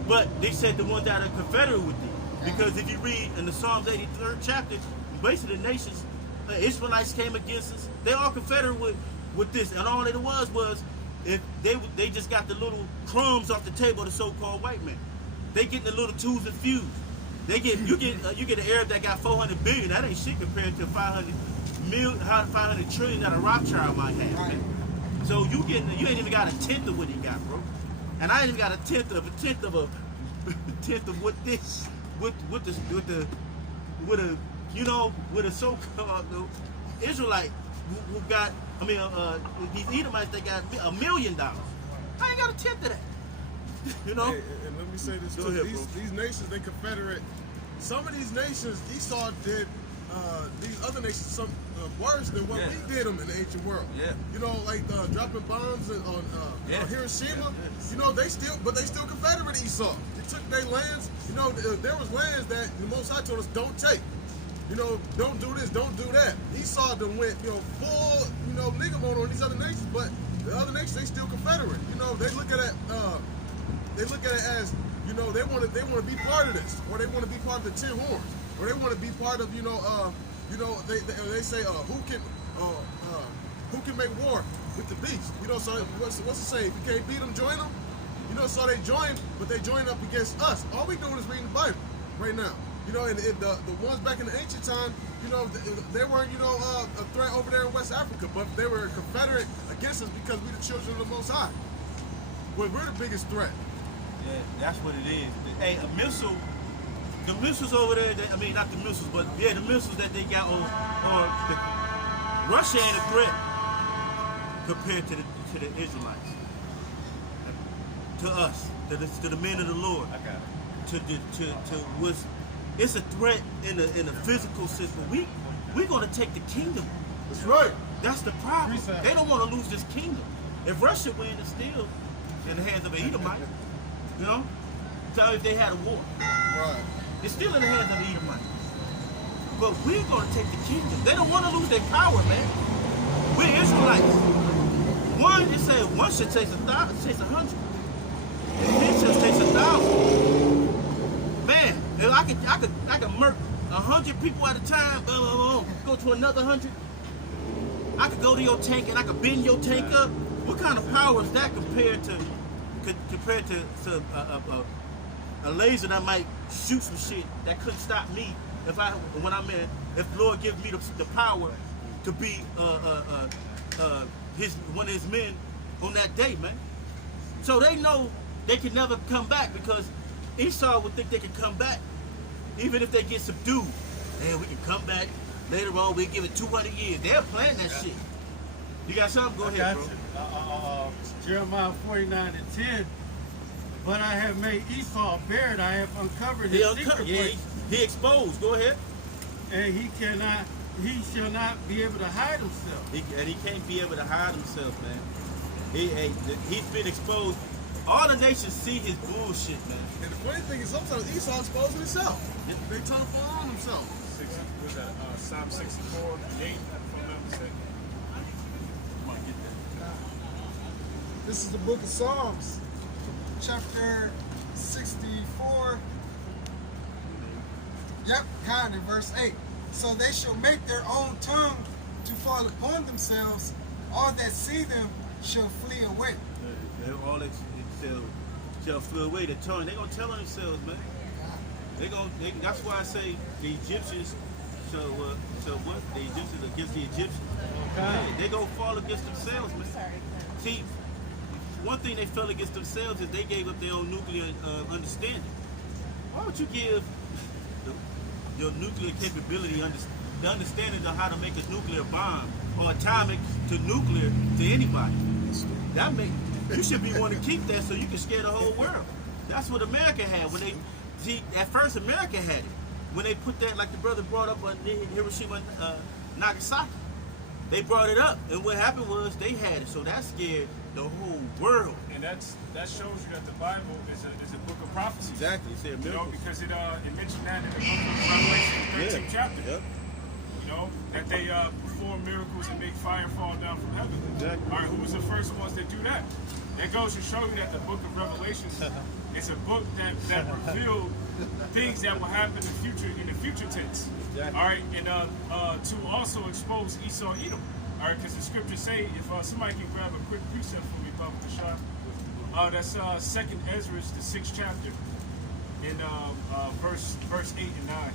but they said the ones that are confederate with them. Because if you read in the Psalms 83rd chapter, basically the nations, the Israelites came against us. They all confederate with this, and all it was if they just got the little crumbs off the table of the so-called white man. They getting the little twos and fews. You get an Arab that got 400 billion. That ain't shit compared to 500 trillion that a Rothschild might have. Right. Man. So you ain't even got a tenth of what he got, bro. And I ain't even got a tenth of what this with a so-called Israelite who got these Edomites that got $1 million. I ain't got a tenth of that. You know. Hey, and let me say this Go too: ahead, these nations, they confederate. Some of these nations, Esau did these other nations some worse than what we did them in the ancient world. Yeah. You know, like dropping bombs on Hiroshima. You know, they still confederate Esau. They took their lands. You know, there was lands that the Most High told us don't take. You know, don't do this, don't do that. Esau done went, full, nigga mode on these other nations, but the other nations, they still confederate. You know, they look at it as, they want to be part of this, or they want to be part of the 10 horns, or they want to be part of, they say who can make war with the beast. So what's the say? If you can't beat them, join them. So they join, but they join up against us. All we doing is reading the Bible right now. And the ones back in the ancient time, they weren't, a threat over there in West Africa, but they were a confederate against us because we're the children of the Most High. Well, we're the biggest threat. Yeah, that's what it is. Hey, a missile, the missiles over there, not the missiles, but the missiles that they got Russia ain't a threat compared to the Israelites. To us, to the men of the Lord. I got it. It's a threat in a physical sense, but we're gonna take the kingdom. That's right. That's the problem. They don't want to lose this kingdom. If Russia wins, it's still in the hands of an Edomite. So if they had a war, Right. it's still in the hands of an Edomite. But we're gonna take the kingdom. They don't want to lose their power, man. We're Israelites. One should chase 100. Ten should chase 1,000. Man, if I could murk 100 people at a time, go to another 100. I could go to your tank and I could bend your tank up. What kind of power is that compared to a laser that might shoot some shit that couldn't stop me if the Lord gives me the power to be one of his men on that day, man. So they know they can never come back because Esau would think they can come back even if they get subdued. Man, we can come back later on. We give it 200 years. They're planning that shit. You got something? Go ahead, bro. Jeremiah 49:10. But I have made Esau bared. I have uncovered his secret place. He exposed. Go ahead. And he shall not be able to hide himself. He can't be able to hide himself, man. He's been exposed. All the nations see his bullshit, man. And the funny thing is sometimes Esau exposing himself. They trying to fall on themselves. Was that Psalm 64, 8, if I'm not mistaken? I might get that. This is the book of Psalms, chapter 64. Yep, in verse 8. So they shall make their own tongue to fall upon themselves, all that see them shall flee away. All that shall flee away. The tongue, they gonna tell on themselves, man. That's why I say the Egyptians shall what? The Egyptians against the Egyptians. They gonna fall against themselves, man. See, one thing they fell against themselves is they gave up their own nuclear understanding. Why would you give your nuclear capability, the understanding of how to make a nuclear bomb or atomic to nuclear to anybody? That you should be wanting to keep that so you can scare the whole world. That's what America had when at first America had it. When they put that, like the brother brought up on Hiroshima, Nagasaki, they brought it up, and what happened was they had it, so that scared the whole world. And that shows you that the Bible is a book of prophecy. Exactly, it said miracles. Because it mentioned that in the book of Revelation, 13th chapter. Yep. That they perform miracles and make fire fall down from heaven. Exactly. All right, who was the first ones that do that? That goes to show you that the book of Revelation is a book that reveals things that will happen in the future tense. Exactly. All right, and to also expose Esau, Edom. All right, because the scriptures say, if somebody can grab a quick precept for me, Baba Kashad, that's 2nd Ezra, the 6th chapter, in verse 8 and 9.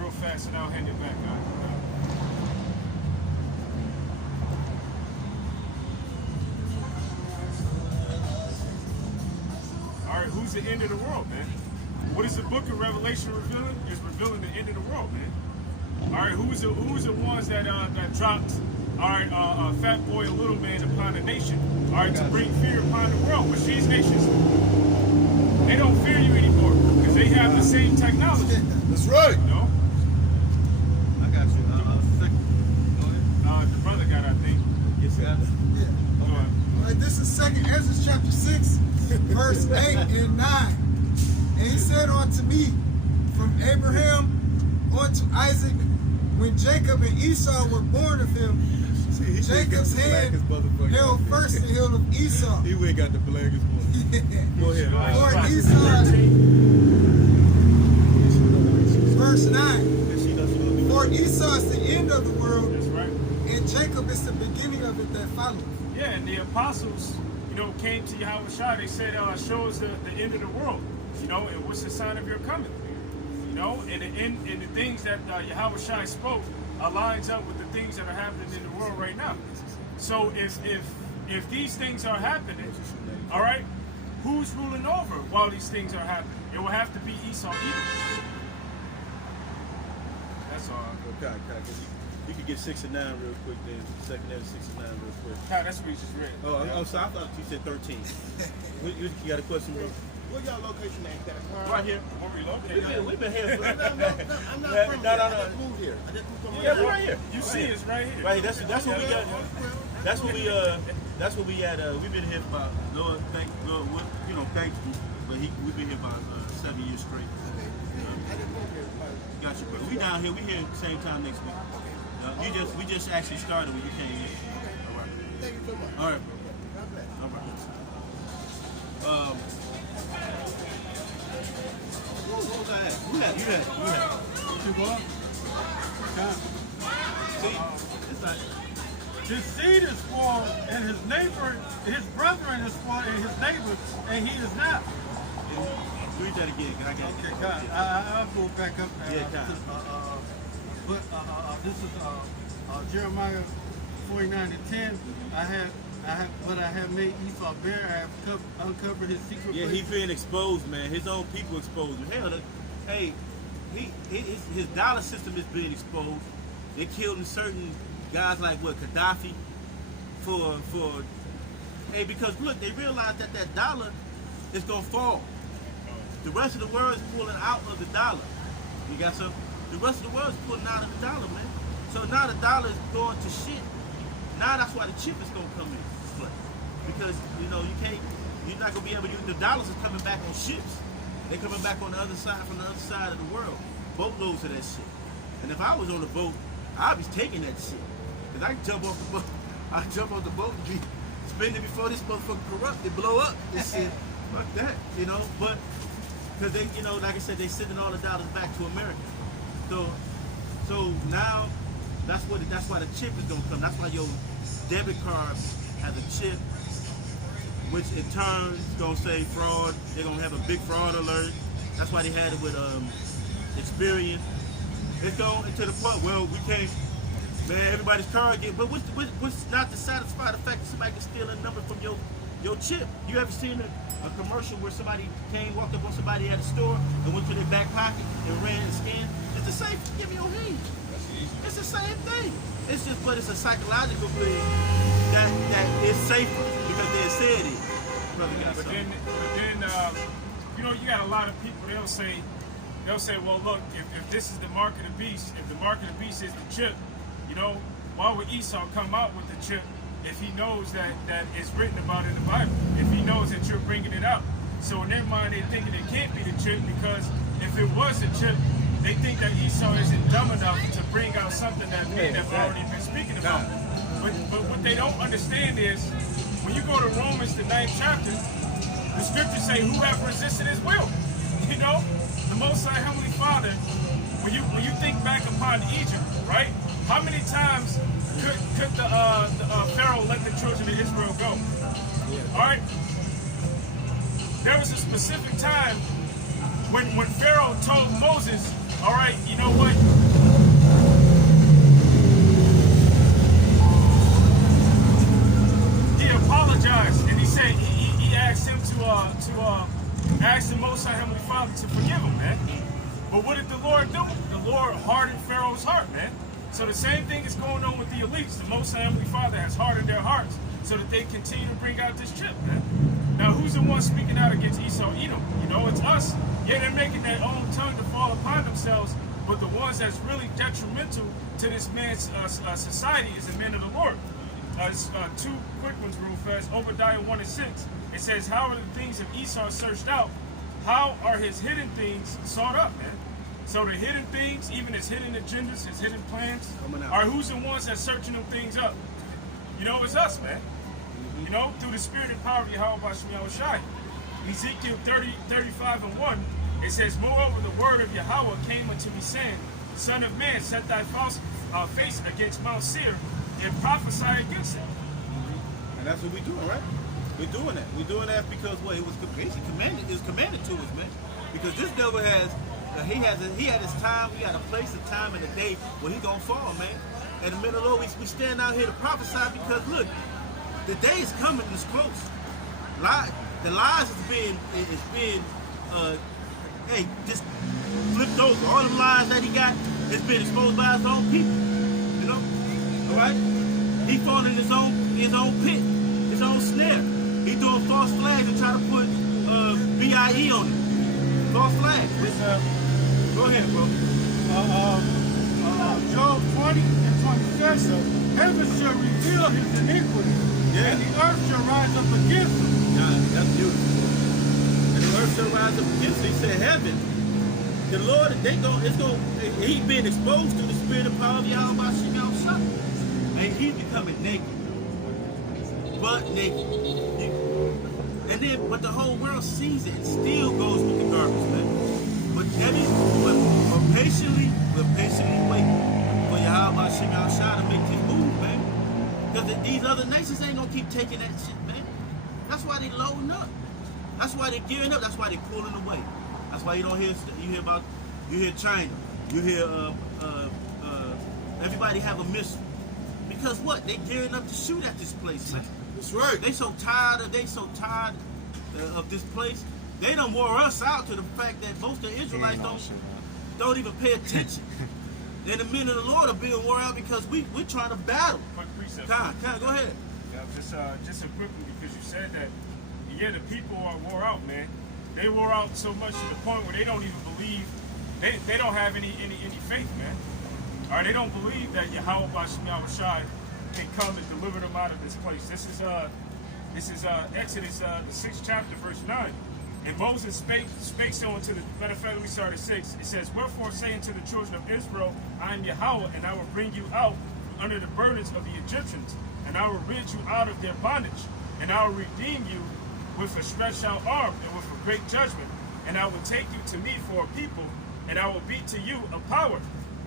Real fast, and I'll hand it back. All right, who's the end of the world, man? What is the book of Revelation revealing? It's revealing the end of the world, man. All right, who's the ones that dropped? All right, Fat Boy and Little Man upon the nation. All right, to bring fear upon the world. But these nations, they don't fear you anymore because they have the same technology. That's right. You know? I got you. The brother got, I think. Yes, Yeah. Go ahead. All right, this is 2nd Ezra chapter 6, verse 8 and 9. And he said unto me, from Abraham unto Isaac, when Jacob and Esau were born of him, Jacob's hand held first the hill of Esau. He went got the blackest one. Go ahead. For Esau, verse 9. For Esau is the end of the world, That's right. and Jacob is the beginning of it that follows. Yeah, and the apostles, came to Yahushua. They said, show us the end of the world, and what's the sign of your coming? And the things that Yahushua spoke aligns up with the things that are happening in the world right now. So if these things are happening, all right, who's ruling over while these things are happening? It will have to be Esau, Edom. That's all. Okay. You could get 6 and 9 real quick then. 2nd Ezra 6 and 9 real quick. God, that's what we just read. Oh, so I thought you said 13. You got a question, bro? Where y'all location at? Right here. We're relocated. We've been here. I'm not from here. I just moved here. I just moved from Yeah, we're right here. You see it's right here. Right, that's what we got. That's what we had. We've been here for about Lord, thank you. But we've been here about 7 years straight. Got you, brother. We down here. We here same time next week. We just actually started when you came in. All right. Thank you so much. All right, bro. All right. What was I at? You had. See, it's like. His seed is spoiled, and his neighbor, his brethren is spoiled, and his neighbor, and he is not. Read that again, can I get it? Okay, God, I'll go back up there. Yeah, God. This is Jeremiah 49:10. But I have made Esau bare. I have uncovered his secret. Yeah, he's being exposed, man. His own people exposed him. Hell, his dollar system is being exposed. They killed certain guys like Gaddafi because look, they realized that dollar is gonna fall. The rest of the world is pulling out of the dollar. You got some? The rest of the world is pulling out of the dollar, man. So now the dollar is going to shit. Now that's why the chip is gonna come in. Because you're not gonna be able to use the dollars is coming back on ships. They're coming back on the other side from the other side of the world. Boatloads of that shit. And if I was on the boat, I'd be taking that shit. Cause I can jump off the boat. I jump off the boat and be spending before this motherfucker corrupt. They blow up. This shit. Fuck that, But because they, like I said, they sending all the dollars back to America. So now that's why the chip is gonna come. That's why your debit card has a chip, which in turn is gonna say fraud. They're gonna have a big fraud alert. That's why they had it with Experian. It's going to the point where we can't, man, everybody's card get, but what's not to satisfy the fact that somebody can steal a number from your chip? You ever seen a commercial where somebody walked up on somebody at a store and went to their back pocket and ran and scanned? It's the same, give me your hand. It's the same thing. It's just, but it's a psychological thing that is safer because they said it. Brother got But something. then, you know, you got a lot of people. They'll say, well, look, if this is the mark of the beast, if the mark of the beast is the chip, you know, why would Esau come out with the chip if he knows that it's written about in the Bible? If he knows that you're bringing it out, so in their mind they're thinking it can't be the chip because if it was the chip, they think that Esau isn't dumb enough to bring out something that men have already been speaking about. But what they don't understand is when you go to Romans the 9th chapter, the scriptures say, "Who have resisted his will?" You know, the Most High Heavenly Father. When you think back upon Egypt, right? How many times could the Pharaoh let the children of Israel go? All right. There was a specific time when Pharaoh told Moses, "All right, you know what? He apologized and he said he asked him to ask the Most High Heavenly Father to forgive him, man. But what did the Lord do? The Lord hardened Pharaoh's heart, man. So the same thing is going on with the elites. The Most High Heavenly Father has hardened their hearts so that they continue to bring out this chip, man. Now, who's the one speaking out against Esau, Edom? You know, it's us. Yeah, they're making their own tongue to fall upon themselves, but the ones that's really detrimental to this man's society is the men of the Lord. Two quick ones real fast. Obadiah 1:6. It says, "How are the things of Esau searched out? How are his hidden things sought up," man? So the hidden things, even his hidden agendas, his hidden plans, are who's the ones that's searching them things up? You know, it's us, man. You know, through the spirit and power of Yahweh Bashim Yahushai. Ezekiel 30:35-1, it says, "Moreover, the word of Yahweh came unto me, saying, Son of man, set thy face against Mount Seir, and prophesy against it." And that's what we're doing, right? We're doing that. We're doing that because what it was basically commanded. It was commanded to us, man. Because this devil has, he had his time. We got a place, a time, and a day where he gonna fall, man. And the middle of the Lord, we stand out here to prophesy because look, the day is coming. It's close. The lies is being, hey, just flipped over. All the lies that he got has been exposed by his own people. You know, all right? He falling in his own pit, his own snare. He doing false flags and try to put BIE on it. False flags. Go ahead, bro. Job 20:27, heaven shall reveal his iniquity, and the earth shall rise up against him. Yeah, that's beautiful. And the earth shall rise up against him. He said, heaven. The Lord, he been exposed to the spirit and power of Yahweh Bashim Yahushua. And he's becoming naked. But naked. But the whole world sees it and still goes with the garbage, man. But we're patiently waiting for Yahweh Bashim Yahushua to make this move, man. Because these other nations ain't gonna keep taking that shit, man. That's why they loading up. That's why they gearing up. That's why they pulling away. That's why you hear China, you hear everybody have a missile. Because what? They gearing up to shoot at this place, man. That's right. They so tired of this place. They done wore us out to the fact that most of the Israelites don't even pay attention. And the men of the Lord are being worn out because we're trying to battle. Kai, go ahead. Yeah, just a quick one because you said that. Yeah, the people are wore out, man. They wore out so much to the point where they don't even believe. They don't have any faith, man. All right, they don't believe that Yahweh Bashim Yahushai can come and deliver them out of this place. This is Exodus the 6th chapter, verse 9. And Moses spake so unto the, matter of fact, let me start at 6. It says, "Wherefore say unto the children of Israel, I am Yahweh, and I will bring you out under the burdens of the Egyptians, and I will rid you out of their bondage, and I will redeem you with a stretched out arm and with a great judgment, and I will take you to me for a people, and I will be to you a power.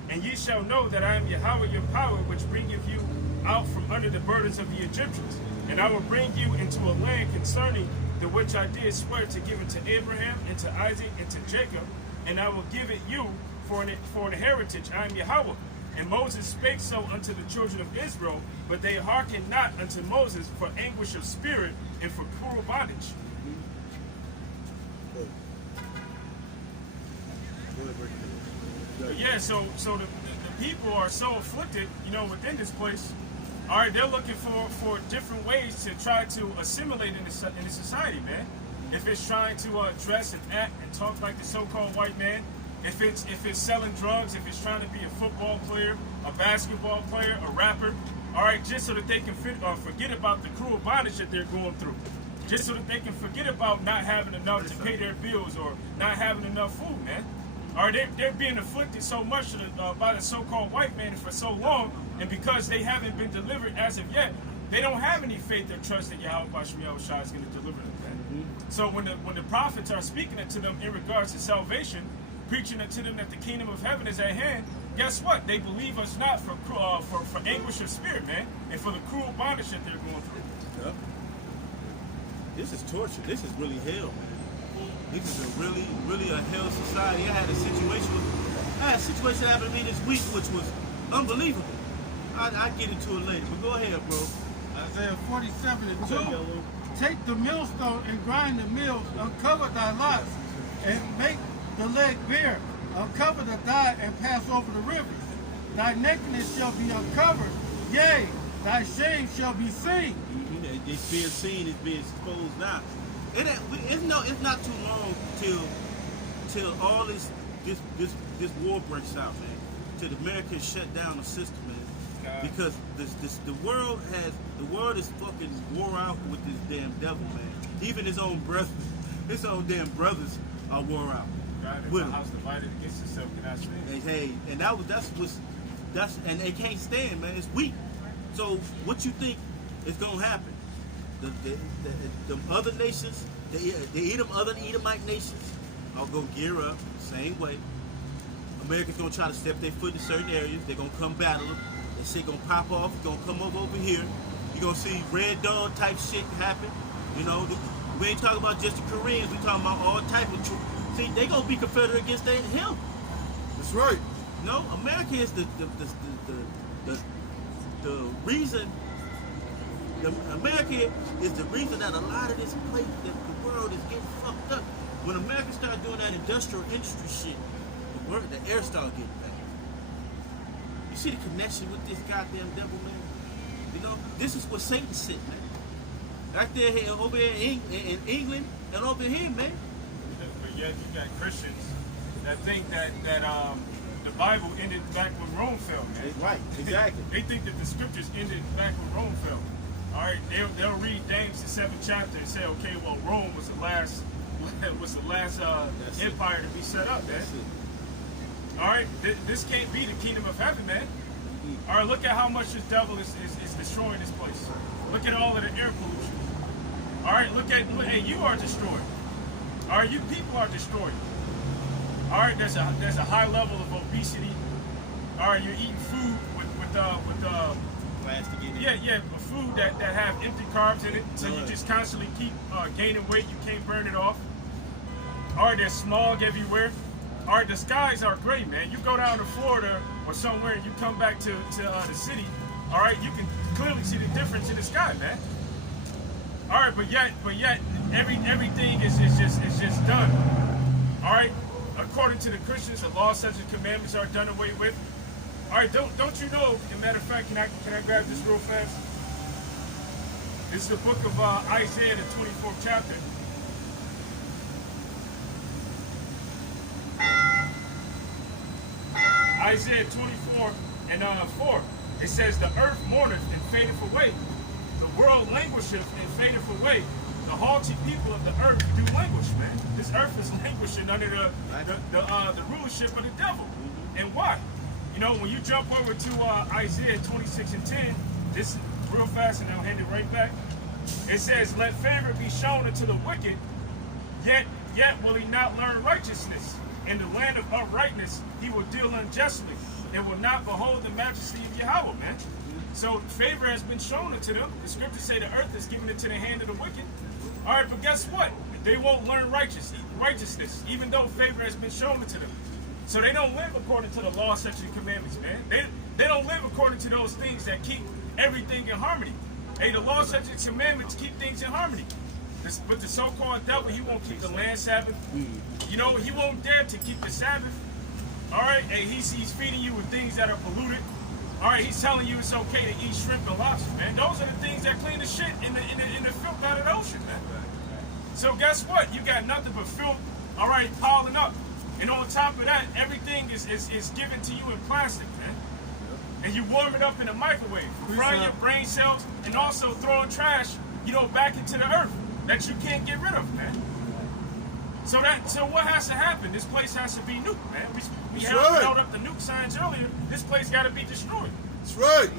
And ye shall know that I am Yahweh your power, which bringeth you out from under the burdens of the Egyptians. And I will bring you into a land concerning the which I did swear to give it to Abraham, and to Isaac, and to Jacob, and I will give it you for an heritage. I am Yahweh. And Moses spake so unto the children of Israel, but they hearkened not unto Moses for anguish of spirit and for cruel bondage. Yeah, so the people are so afflicted, you know, within this place. All right, they're looking for different ways to try to assimilate in the society, man. If it's trying to dress and act and talk like the so-called white man, if it's selling drugs, if it's trying to be a football player, a basketball player, a rapper, all right, just so that they can forget about the cruel bondage that they're going through, just so that they can forget about not having enough to pay their bills or not having enough food, man. All right, they're being afflicted so much by the so-called white man for so long, and because they haven't been delivered as of yet, they don't have any faith or trust that Yahweh Bashem Yahushua is going to deliver them, man. So when the prophets are speaking to them in regards to salvation, preaching unto them that the kingdom of heaven is at hand, guess what? They believe us not for anguish of spirit, man, and for the cruel bondage that they're going through. Yep. This is torture. This is really hell, man. This is a really a hell society. I had a situation happen to me this week, which was unbelievable. I get into it later, but go ahead, bro. Isaiah 47:2. Take the millstone and grind the mills, uncover thy lots, and make the leg bare. Uncover the thigh and pass over the rivers. Thy nakedness shall be uncovered, yea, thy shame shall be seen. It's being seen, it's being exposed now. It's not too long till all this war breaks out, man. Till the Americans shut down the system, man. Because the world is fucking wore out with this damn devil, man. Even his own damn brothers are wore out. God, with if him. a house divided against itself cannot stand. And they can't stand, man. It's weak. So what you think is gonna happen? The other nations, the other Edomite nations are gonna gear up same way. America's gonna try to step their foot in certain areas. They're gonna come battle them. That shit gonna pop off. It's gonna come over here. You're gonna see Red Dawn type shit happen. You know, we ain't talking about just the Koreans. We talking about all type of troops. See, they gonna be confederate against him. That's right. No, America is the reason. America is the reason that a lot of this place, that the world is getting fucked up. When America started doing that industrial industry shit, the air started getting better. You see the connection with this goddamn devil, man? You know, this is where Satan sit, man. Right there, over here in England, and over here, man. But yet you got Christians that think that the Bible ended back when Rome fell, man. Right, exactly. They think that the scriptures ended back when Rome fell. All right, they'll read James the 7th chapter and say, okay, well, Rome was the last empire to be set up, man. All right, this can't be the kingdom of heaven, man. All right, look at how much this devil is destroying this place. Look at all of the air pollution. All right, hey, you are destroyed. All right, you people are destroyed. All right, there's a high level of obesity. All right, you're eating food with plastic in it. Yeah, food that have empty carbs in it, so you just constantly keep gaining weight. You can't burn it off. All right, there's smog everywhere. All right, the skies are gray, man. You go down to Florida or somewhere and you come back to the city. All right, you can clearly see the difference in the sky, man. All right, but yet everything is just done. All right, according to the Christians, the law, statutes, and commandments are done away with. All right, don't you know? As a matter of fact, can I grab this real fast? This is the book of Isaiah, the 24th chapter. Isaiah 24 and 4. It says, the earth mourneth and fadeth away. The world languisheth and fadeth away. The haughty people of the earth do languish, man. This earth is languishing under the rulership of the devil. And why? You know, when you jump over to Isaiah 26 and 10, this is real fast and I'll hand it right back. It says, let favor be shown unto the wicked, yet will he not learn righteousness. In the land of uprightness, he will deal unjustly, and will not behold the majesty of Yahweh, man. So favor has been shown unto them. The scriptures say the earth is given into the hand of the wicked. All right, but guess what? They won't learn righteousness, even though favor has been shown unto them. So they don't live according to the law, statutes, and commandments, man. They don't live according to those things that keep everything in harmony. Hey, the law, statutes, and commandments keep things in harmony. But the so-called devil, he won't keep the land Sabbath. You know, he won't dare to keep the Sabbath. All right, hey, he's feeding you with things that are polluted. All right, he's telling you it's okay to eat shrimp and lobster, man. Those are the things that clean the shit in the filth out of the ocean, man. So guess what? You got nothing but filth, all right, piling up. And on top of that, everything is given to you in plastic, man. And you warm it up in the microwave, frying your brain cells, and also throwing trash, you know, back into the earth that you can't get rid of, man. So what has to happen? This place has to be nuked, man. We held up the nuke signs earlier. This place got to be destroyed. That's right.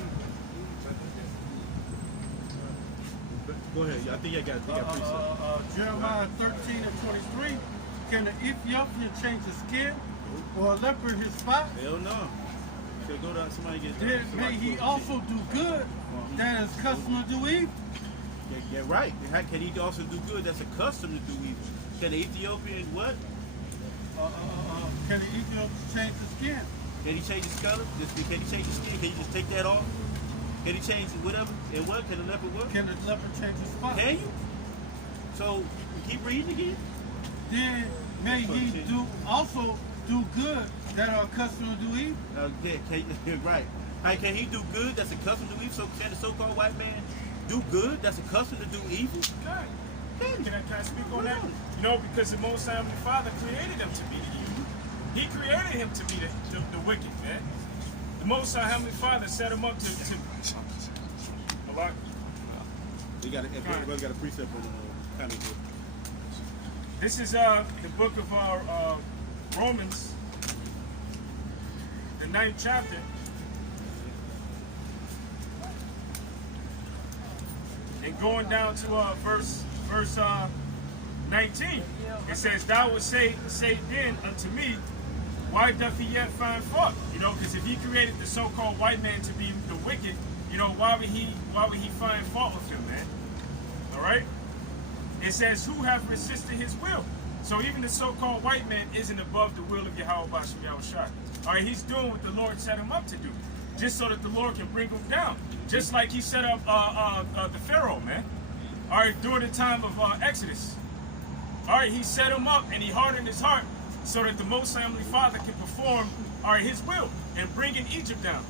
Go ahead. I think you got precept. Jeremiah 13 and 23. Can an Ethiopian change his skin or a leper his spot? Hell no. So go to somebody get. Then may he also do good that is custom to do evil. Yeah, right. Can he also do good? That's a custom to do evil. Can the Ethiopian what? Can an Ethiopian change his skin? Can he change his color? Can he change his skin? Can you just take that off? Can he change whatever? And what? Can the leopard what? Can the leper change his spot? Can you? So keep reading again. Then may he also do good that are accustomed to do evil. Right. Can he do good that's accustomed to do evil? So can the so-called white man do good that's accustomed to do evil? Can I speak on that? You know, because the Most High Heavenly Father created him to be the evil. He created him to be the wicked, man. The Most High Heavenly Father set him up to a lot. We got everybody got a precept on kind of. This is the book of Romans, the 9th chapter. And going down to verse 19, it says, "Thou would say then unto me, why doth he yet find fault?" You know, because if he created the so-called white man to be the wicked, you know, why would he find fault with him, man? All right. It says, "Who have resisted his will?" So even the so-called white man isn't above the will of Yahweh Bashem Yahushua. All right, he's doing what the Lord set him up to do, just so that the Lord can bring him down, just like he set up the Pharaoh, man. All right, during the time of Exodus. All right, he set him up and he hardened his heart so that the Most High Heavenly Father can perform, all right, his will and bringing Egypt down.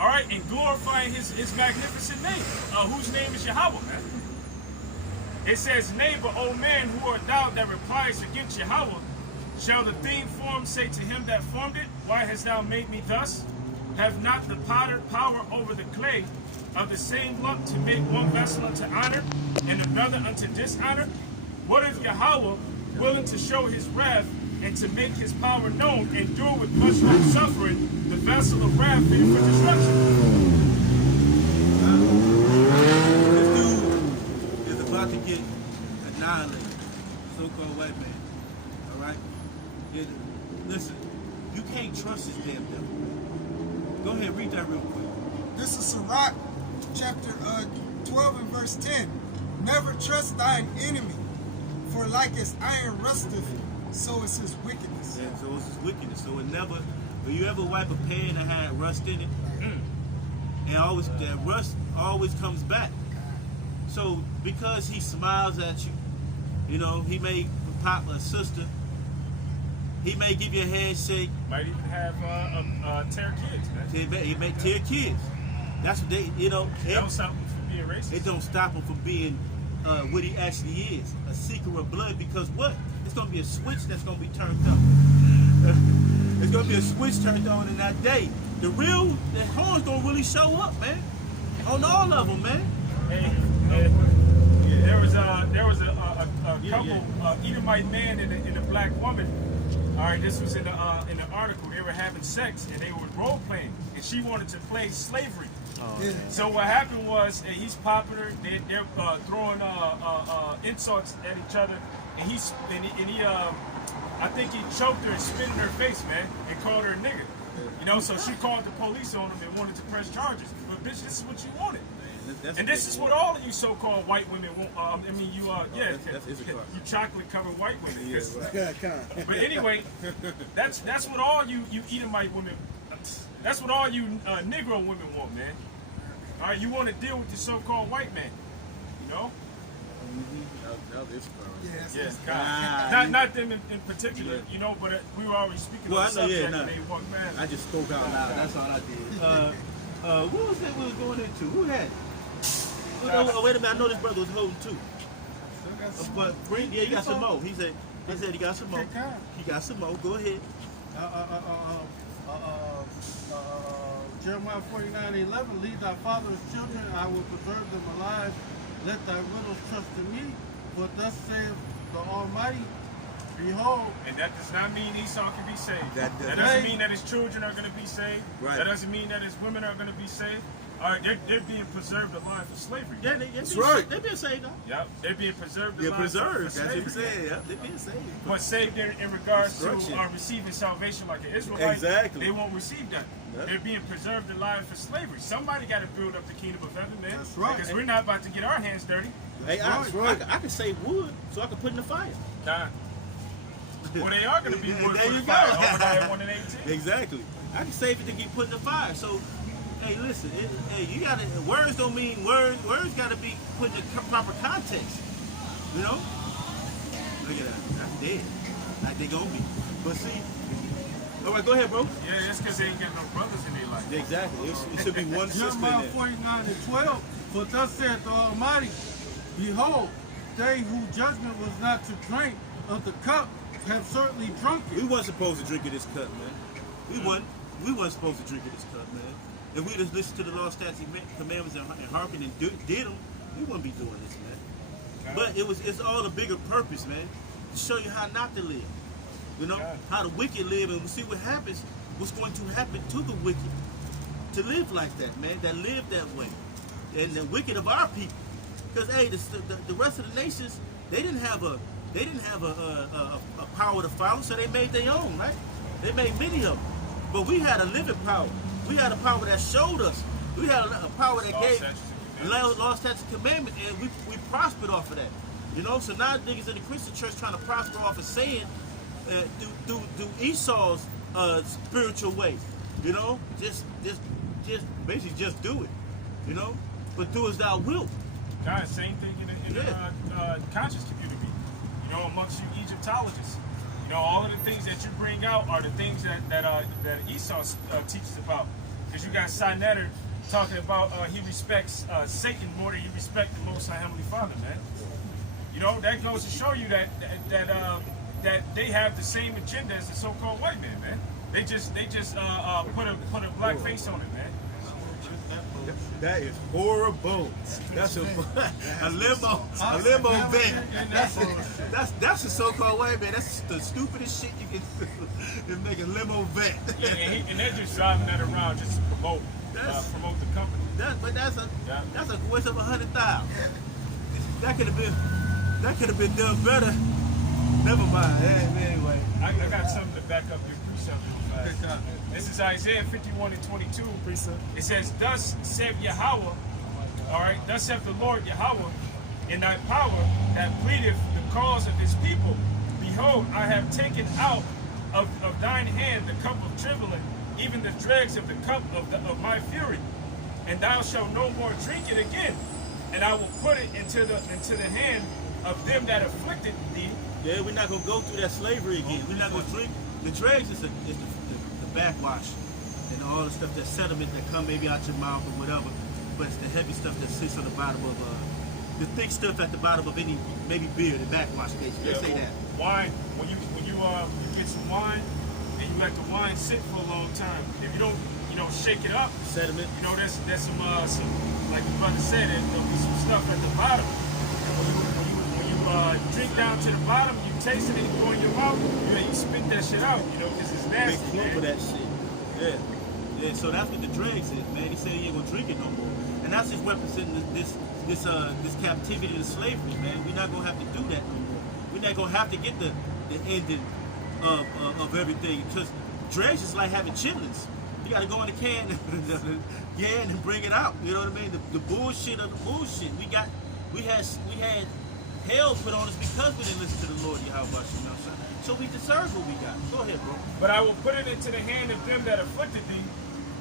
All right, and glorifying his magnificent name, whose name is Yahweh, man. It says, "Nay, but O man, who art thou that replies against Yahweh? Shall the thing formed say to him that formed it, Why hast thou made me thus? Have not the potter power over the clay of the same lump to make one vessel unto honor and another unto dishonor? What if Yahweh, willing to show his wrath and to make his power known, endure with much long suffering the vessel of wrath fitted for destruction?" About to get annihilated, so-called white man. All right, listen, you can't trust this damn devil. Go ahead, read that real quick. This is Sirach, chapter 12 and verse 10. "Never trust thine enemy, for like as iron rusteth, so is his wickedness." Yeah, so it's his wickedness. So it never, when you ever wipe a pan that had rust in it, and that rust always comes back. So because he smiles at you, you know, he may pop a sister, he may give you a handshake. Might even have tear kids, man. He may tear kids. That's what they, you know. It don't stop him from being racist. It don't stop him from being what he actually is, a seeker of blood. Because what? It's going to be a switch that's going to be turned up. It's going to be a switch turned on in that day. The horns going to really show up, man. On all of them, man. There was a couple, Edomite man and a black woman. All right, this was in the article. They were having sex and they were role playing, and she wanted to play slavery. So what happened was he's popular. They're throwing insults at each other, and he I think he choked her and spit in her face, man, and called her a nigger. You know, so she called the police on him and wanted to press charges. bitch, this is what you wanted. That's And this is what all of you so-called white women want. I mean, you that's Issachar. you chocolate-covered white women. Yeah, right. But anyway, that's what all you Edomite women. That's what all you Negro women want, man. All right, you want to deal with the so-called white man, you know? That was Issachar. Yes. God. Not them in particular, you know. But we were already speaking on the subject, and they walked past. I just spoke out loud. That's all I did. What was that we was going into? Who had it? Oh, wait a minute. I know this brother was holding too. But he got some more. He said he got some more. He got some more. Go ahead. Jeremiah 49:11, lead thy father's children, I will preserve them alive. Let thy widows trust in me. For thus saith the Almighty, behold. And that does not mean Esau can be saved. That doesn't mean that his children are going to be saved. Right. That doesn't mean that his women are going to be saved. All right, they're being preserved alive for slavery. Yeah, That's right. They've been saved, though. Yep, they're being preserved They're alive preserved. for That's what he slavery. said. Yeah, they've been saved. But saved in regards to Destruction. receiving salvation like an Israelite, Exactly. they won't receive that. Yep. They're being preserved alive for slavery. Somebody got to build up the kingdom of heaven, man. That's right. Because we're not about to get our hands dirty. Hey, I can save wood so I can put in the fire. Nah. Well, they are going to be wood There for you the go. fire. Obadiah 1 and 18. Exactly. I can save it to get put in the fire. So, hey, listen. You gotta. Words don't mean words. Words gotta be put in the proper context. You know. Look at that. That's dead. Like they gonna be. But see. All right, go ahead, bro. Yeah, it's because they ain't got no brothers in their life. Exactly. It should be one sister in Jeremiah there. 49:12, for thus saith the Almighty, behold, they whose judgment was not to drink of the cup have certainly drunk We it. wasn't supposed to drink of this cup, man. We wasn't supposed to drink of this cup, man. If we just listened to the law, statutes, and commandments and hearkened and did them, we wouldn't be doing this, man. But it's all a bigger purpose, man, to show you how not to live. You know, how the wicked live, and we see what happens, what's going to happen to the wicked to live like that, man, that live that way. And the wicked of our people. Because, hey, the rest of the nations, they didn't have a power to follow, so they made their own, right? They made many of them. But we had a living power. We had a power that showed us. We had a power that gave law, statutes, and commandments, and we prospered off of that. You know, so now niggas in the Christian church trying to prosper off of saying, do Esau's spiritual way. You know, just basically just do it. You know, but do as thou wilt. God, same thing in the conscious community. You know, amongst you Egyptologists. You know, all of the things that you bring out are the things that Esau teaches about. Because you got Sinner talking about he respects Satan more than he respects the Most High Heavenly Father, man. You know, that goes to show you that they have the same agenda as the so-called white man, man. They just put a black face on it, man. That is horrible. That's a limo vet. That's a so-called white man. That's the stupidest shit you can do. Is make a limo vet. Yeah, and they're just driving that around just to promote the company. That's a waste of $100,000. That could have been done better. Never mind. Anyway, I got something to back up your precept real fast. This is Isaiah 51 and 22. It says, "Thus saith Yahweh, all right, thus saith the Lord Yahweh, in thy power that pleadeth the cause of his people. Behold, I have taken out of thine hand the cup of trembling, even the dregs of the cup of my fury. And thou shalt no more drink it again. And I will put it into the hand of them that afflicted thee." yeah, we're not gonna go through that slavery again. We're not gonna drink. The dregs is the backwash and all the stuff, that sediment that come maybe out your mouth or whatever. But it's the heavy stuff that sits on the bottom of the thick stuff at the bottom of any maybe beer, the backwash basically. Let's say that. Wine, when you get some wine and you let the wine sit for a long time, if you don't shake it up, Sediment. you know there's some like the brother said, there'll be some stuff at the bottom. When you drink down to the bottom, you taste it and you go in your mouth, you spit that shit out, because it's Big nasty, clump man. of that shit. Yeah. So that's what the dregs is, man. He said he ain't gonna drink it no more, and that's just representing this captivity to slavery, man. We're not gonna have to do that no more. We're not gonna have to get the ending of everything, because dregs is like having chitlins. You gotta go in the can and bring it out. You know what I mean? The bullshit of the bullshit. We had hell put on us because we didn't listen to the Lord Yahweh. You know what I'm saying? So we deserve what we got. Go ahead, bro. But I will put it into the hand of them that afflicted thee,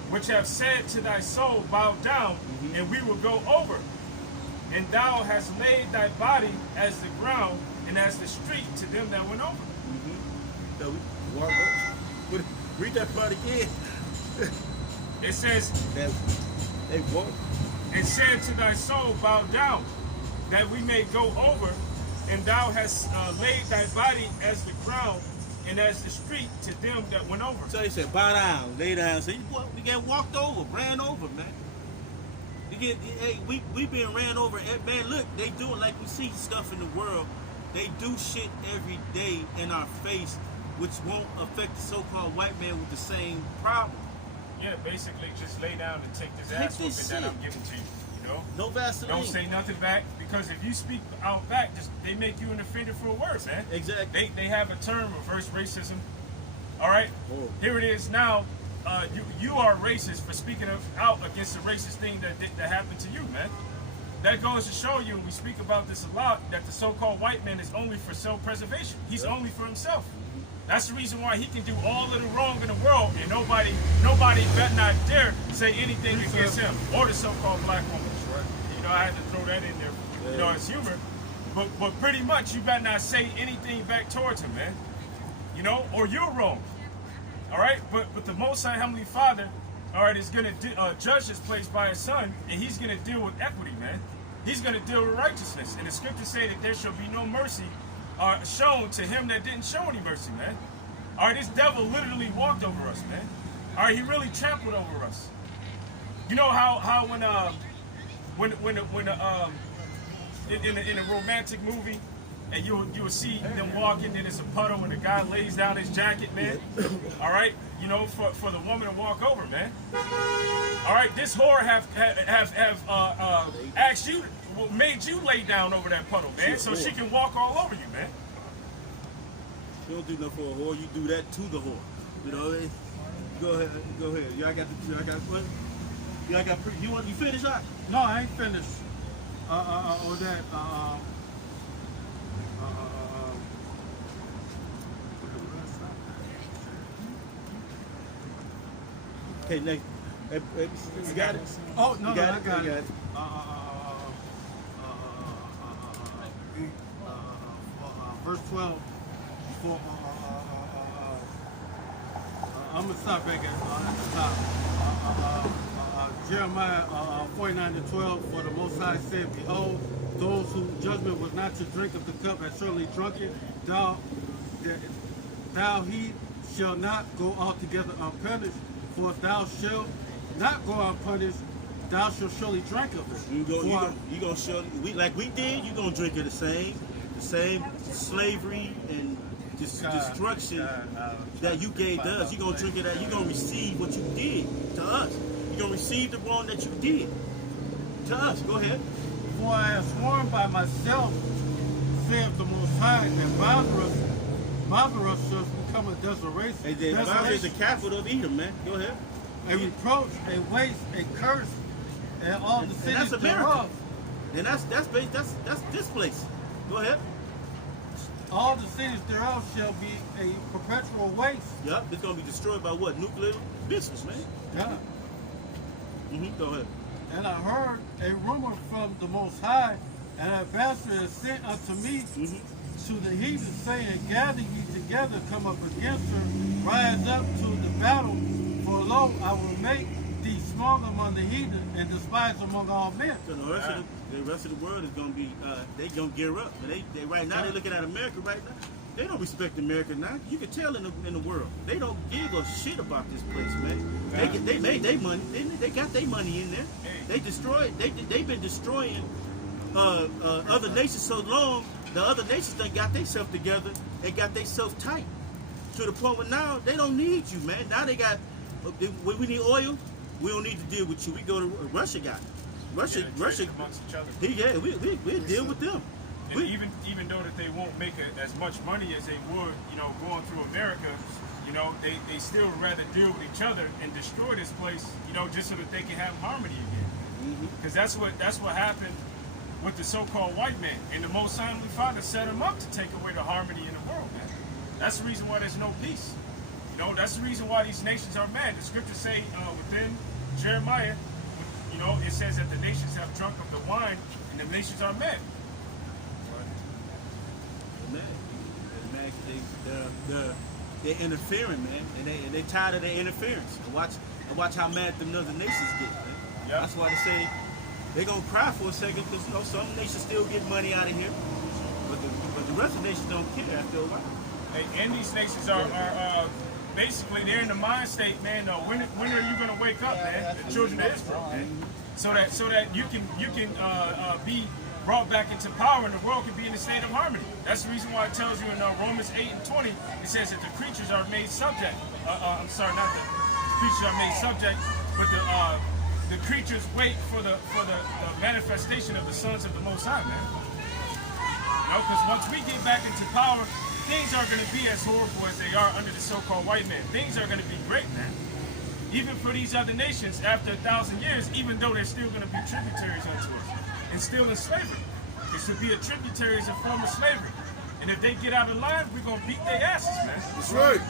which have said to thy soul, bow down, and we will go over. And thou hast laid thy body as the ground and as the street to them that went over. So read that part again. It says, That they walk. and said to thy soul, bow down, that we may go over. And thou hast laid thy body as the ground and as the street to them that went over. So he said, bow down, lay down. So we get walked over, ran over, man. We being ran over. And man, look, they do it like we see stuff in the world. They do shit every day in our face, which won't affect the so-called white man with the same problem. Yeah, basically just lay down and take this ass this whooping that shit. I'm giving to you. You know? No Vaseline. Don't say nothing back, because if you speak out back, they make you an offender for worse, man. Exactly. They have a term, reverse racism. All right? Oh. Here it is now. You are racist for speaking out against the racist thing that happened to you, man. That goes to show you, and we speak about this a lot, that the so-called white man is only for self-preservation. He's only for himself. That's the reason why he can do all of the wrong in the world, and nobody better not dare say anything against him or the so-called black woman. You know, I had to throw that in there, you know, as humor. But pretty much, you better not say anything back towards him, man. You know, or you're wrong. All right, but the Most High Heavenly Father, all right, is gonna judge this place by His Son, and He's gonna deal with equity, man. He's gonna deal with righteousness, and the Scriptures say that there shall be no mercy shown to him that didn't show any mercy, man. All right, this devil literally walked over us, man. All right, he really trampled over us. You know how when in a romantic movie, and you will see them walking, then it's a puddle, and the guy lays down his jacket, man. All right, you know, for the woman to walk over, man. All right, this whore have asked you, made you lay down over that puddle, man, so she can walk all over you, man. You don't do nothing for a whore. You do that to the whore. You know. Go ahead. Y'all got what? Y'all got. You finished that? No, I ain't finished. Or that. Okay, next. You got it? Oh no, You got I it? got You it. Verse 12. For I'm gonna stop back at the top. Jeremiah 49:12. For the Most High said, "Behold, those whose judgment was not to drink of the cup have surely drunk it. Thou he shall not go altogether unpunished. For if thou shalt not go unpunished, thou shalt surely drink of it." You gonna show like we did. You gonna drink of the same slavery and destruction that you gave to us. You gonna drink of that. You gonna receive what you did to us. You gonna receive the wrong that you did to us. Go ahead. For I have sworn by myself, saith the Most High, and Mazarus shall become a desolation. Hey, Babylon is the capital of Edom, man. Go ahead. A reproach, a waste, a curse, and all the cities that's America. thereof. And that's this place. Go ahead. All the cities thereof shall be a perpetual waste. Yup, it's gonna be destroyed by what? Nuclear missiles, man. Yeah. Go ahead. And I heard a rumor from the Most High, and an ambassador is sent unto me to the heathen, saying, "Gather ye together, come up against her, rise up to the battle, for lo, I will make thee small among the heathen and despised among all men." So the rest of the world is gonna be they gonna gear up. They right now they're looking at America right now. They don't respect America now. You can tell in the world. They don't give a shit about this place, man. They made their money. They got their money in there. They destroyed. They've been destroying other nations so long. The other nations done got themselves together and got themselves tight to the point where now they don't need you, man. Now they got. When we need oil, we don't need to deal with you. We go to Russia. Got it. Russia. Amongst each other. We deal with them. And even though that they won't make as much money as they would, going through America, they still rather deal with each other and destroy this place, just so that they can have harmony again. Because that's what happened with the so-called white man. And the Most High Father set him up to take away the harmony in the world, man. That's the reason why there's no peace. That's the reason why these nations are mad. The scriptures say within Jeremiah, it says that the nations have drunk of the wine and the nations are mad. They're interfering, man, and they tired of their interference. And watch how mad them other nations get, man. Yep. That's why they say they're gonna cry for a second because some nations still get money out of here, but the rest of the nations don't care after a while. And these nations are basically they're in the mind state, man. When are you gonna wake up, man? The children of Israel, man, so that you can be brought back into power and the world can be in a state of harmony. That's the reason why it tells you in Romans 8:20, it says that the creatures are made subject. I'm sorry, not the creatures are made subject, but the creatures wait for the manifestation of the sons of the Most High, man. Because once we get back into power, things aren't going to be as horrible as they are under the so-called white man. Things are going to be great, man. Even for these other nations, after 1,000 years, even though they're still going to be tributaries unto us and still in slavery. It should be a tributary as a form of slavery. And if they get out of line, we're going to beat their asses, man. That's right.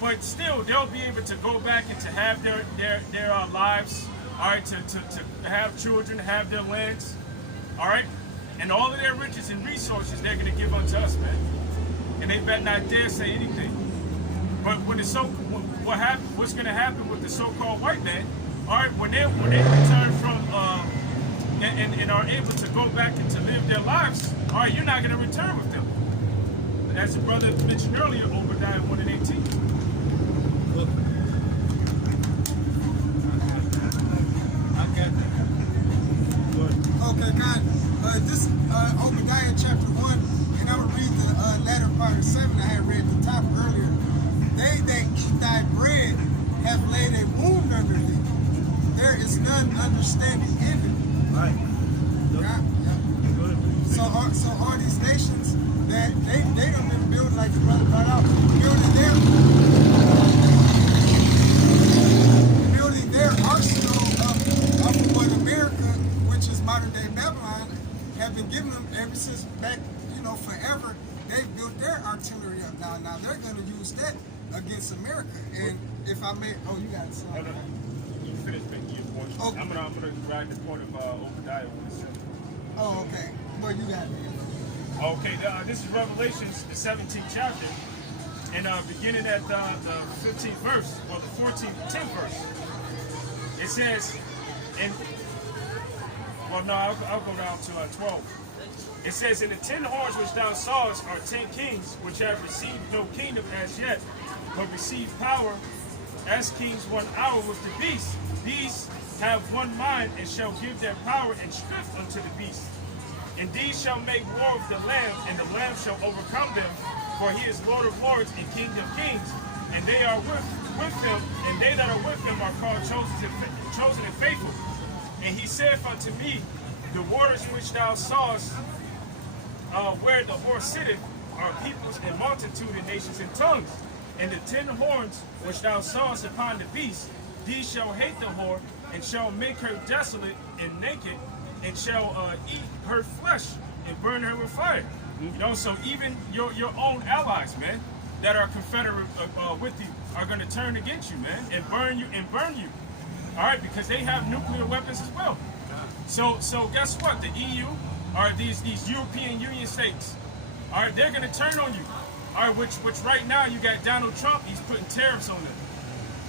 But still, they'll be able to go back and to have their lives, all right, to have children, have their lands, all right? And all of their riches and resources they're going to give unto us, man. And they better not dare say anything. But what's going to happen with the so-called white man, all right, when they return from and are able to go back and to live their lives, all right, you're not going to return with them. As the brother mentioned earlier, Obadiah 1:18. Okay, God. This Obadiah chapter 1, and I'm going to read the latter part of 7. I had read the top earlier. They that eat thy bread have laid a wound under thee. There is none understanding in it. Right. God, yeah. So all these nations that they don't even build like the brother brought out, building their arsenal of what America, which is modern day Babylon, have been giving them ever since back, forever. They've built their artillery up now. Now they're going to use that against America. And if I may, you got it. No. You finish making your point. Okay. I'm gonna drag the point of Obadiah 1:7. Oh, okay. Well, you got it. Okay, this is Revelations, the 17th chapter, and beginning at the 15th verse, or the 10th verse. It says, I'll go down to 12. It says, "And the 10 horns which thou sawest are 10 kings, which have received no kingdom as yet, but receive power as kings 1 hour with the beast. These have one mind, and shall give their power and strength unto the beast. And these shall make war with the Lamb, and the Lamb shall overcome them, for he is Lord of lords and King of kings. And they are with him, and they that are with him are called chosen and faithful. And he saith unto me, The waters which thou sawest, where the horse sitteth, are peoples and multitude and nations and tongues. And the 10 horns which thou sawest upon the beast, these shall hate the whore, and shall make her desolate and naked, and shall eat her flesh and burn her with fire." So even your own allies, man, that are confederate with you, are going to turn against you, man, and burn you. All right, because they have nuclear weapons as well. So guess what? The EU are these European Union states. All right, they're going to turn on you. All right, which right now you got Donald Trump. He's putting tariffs on them.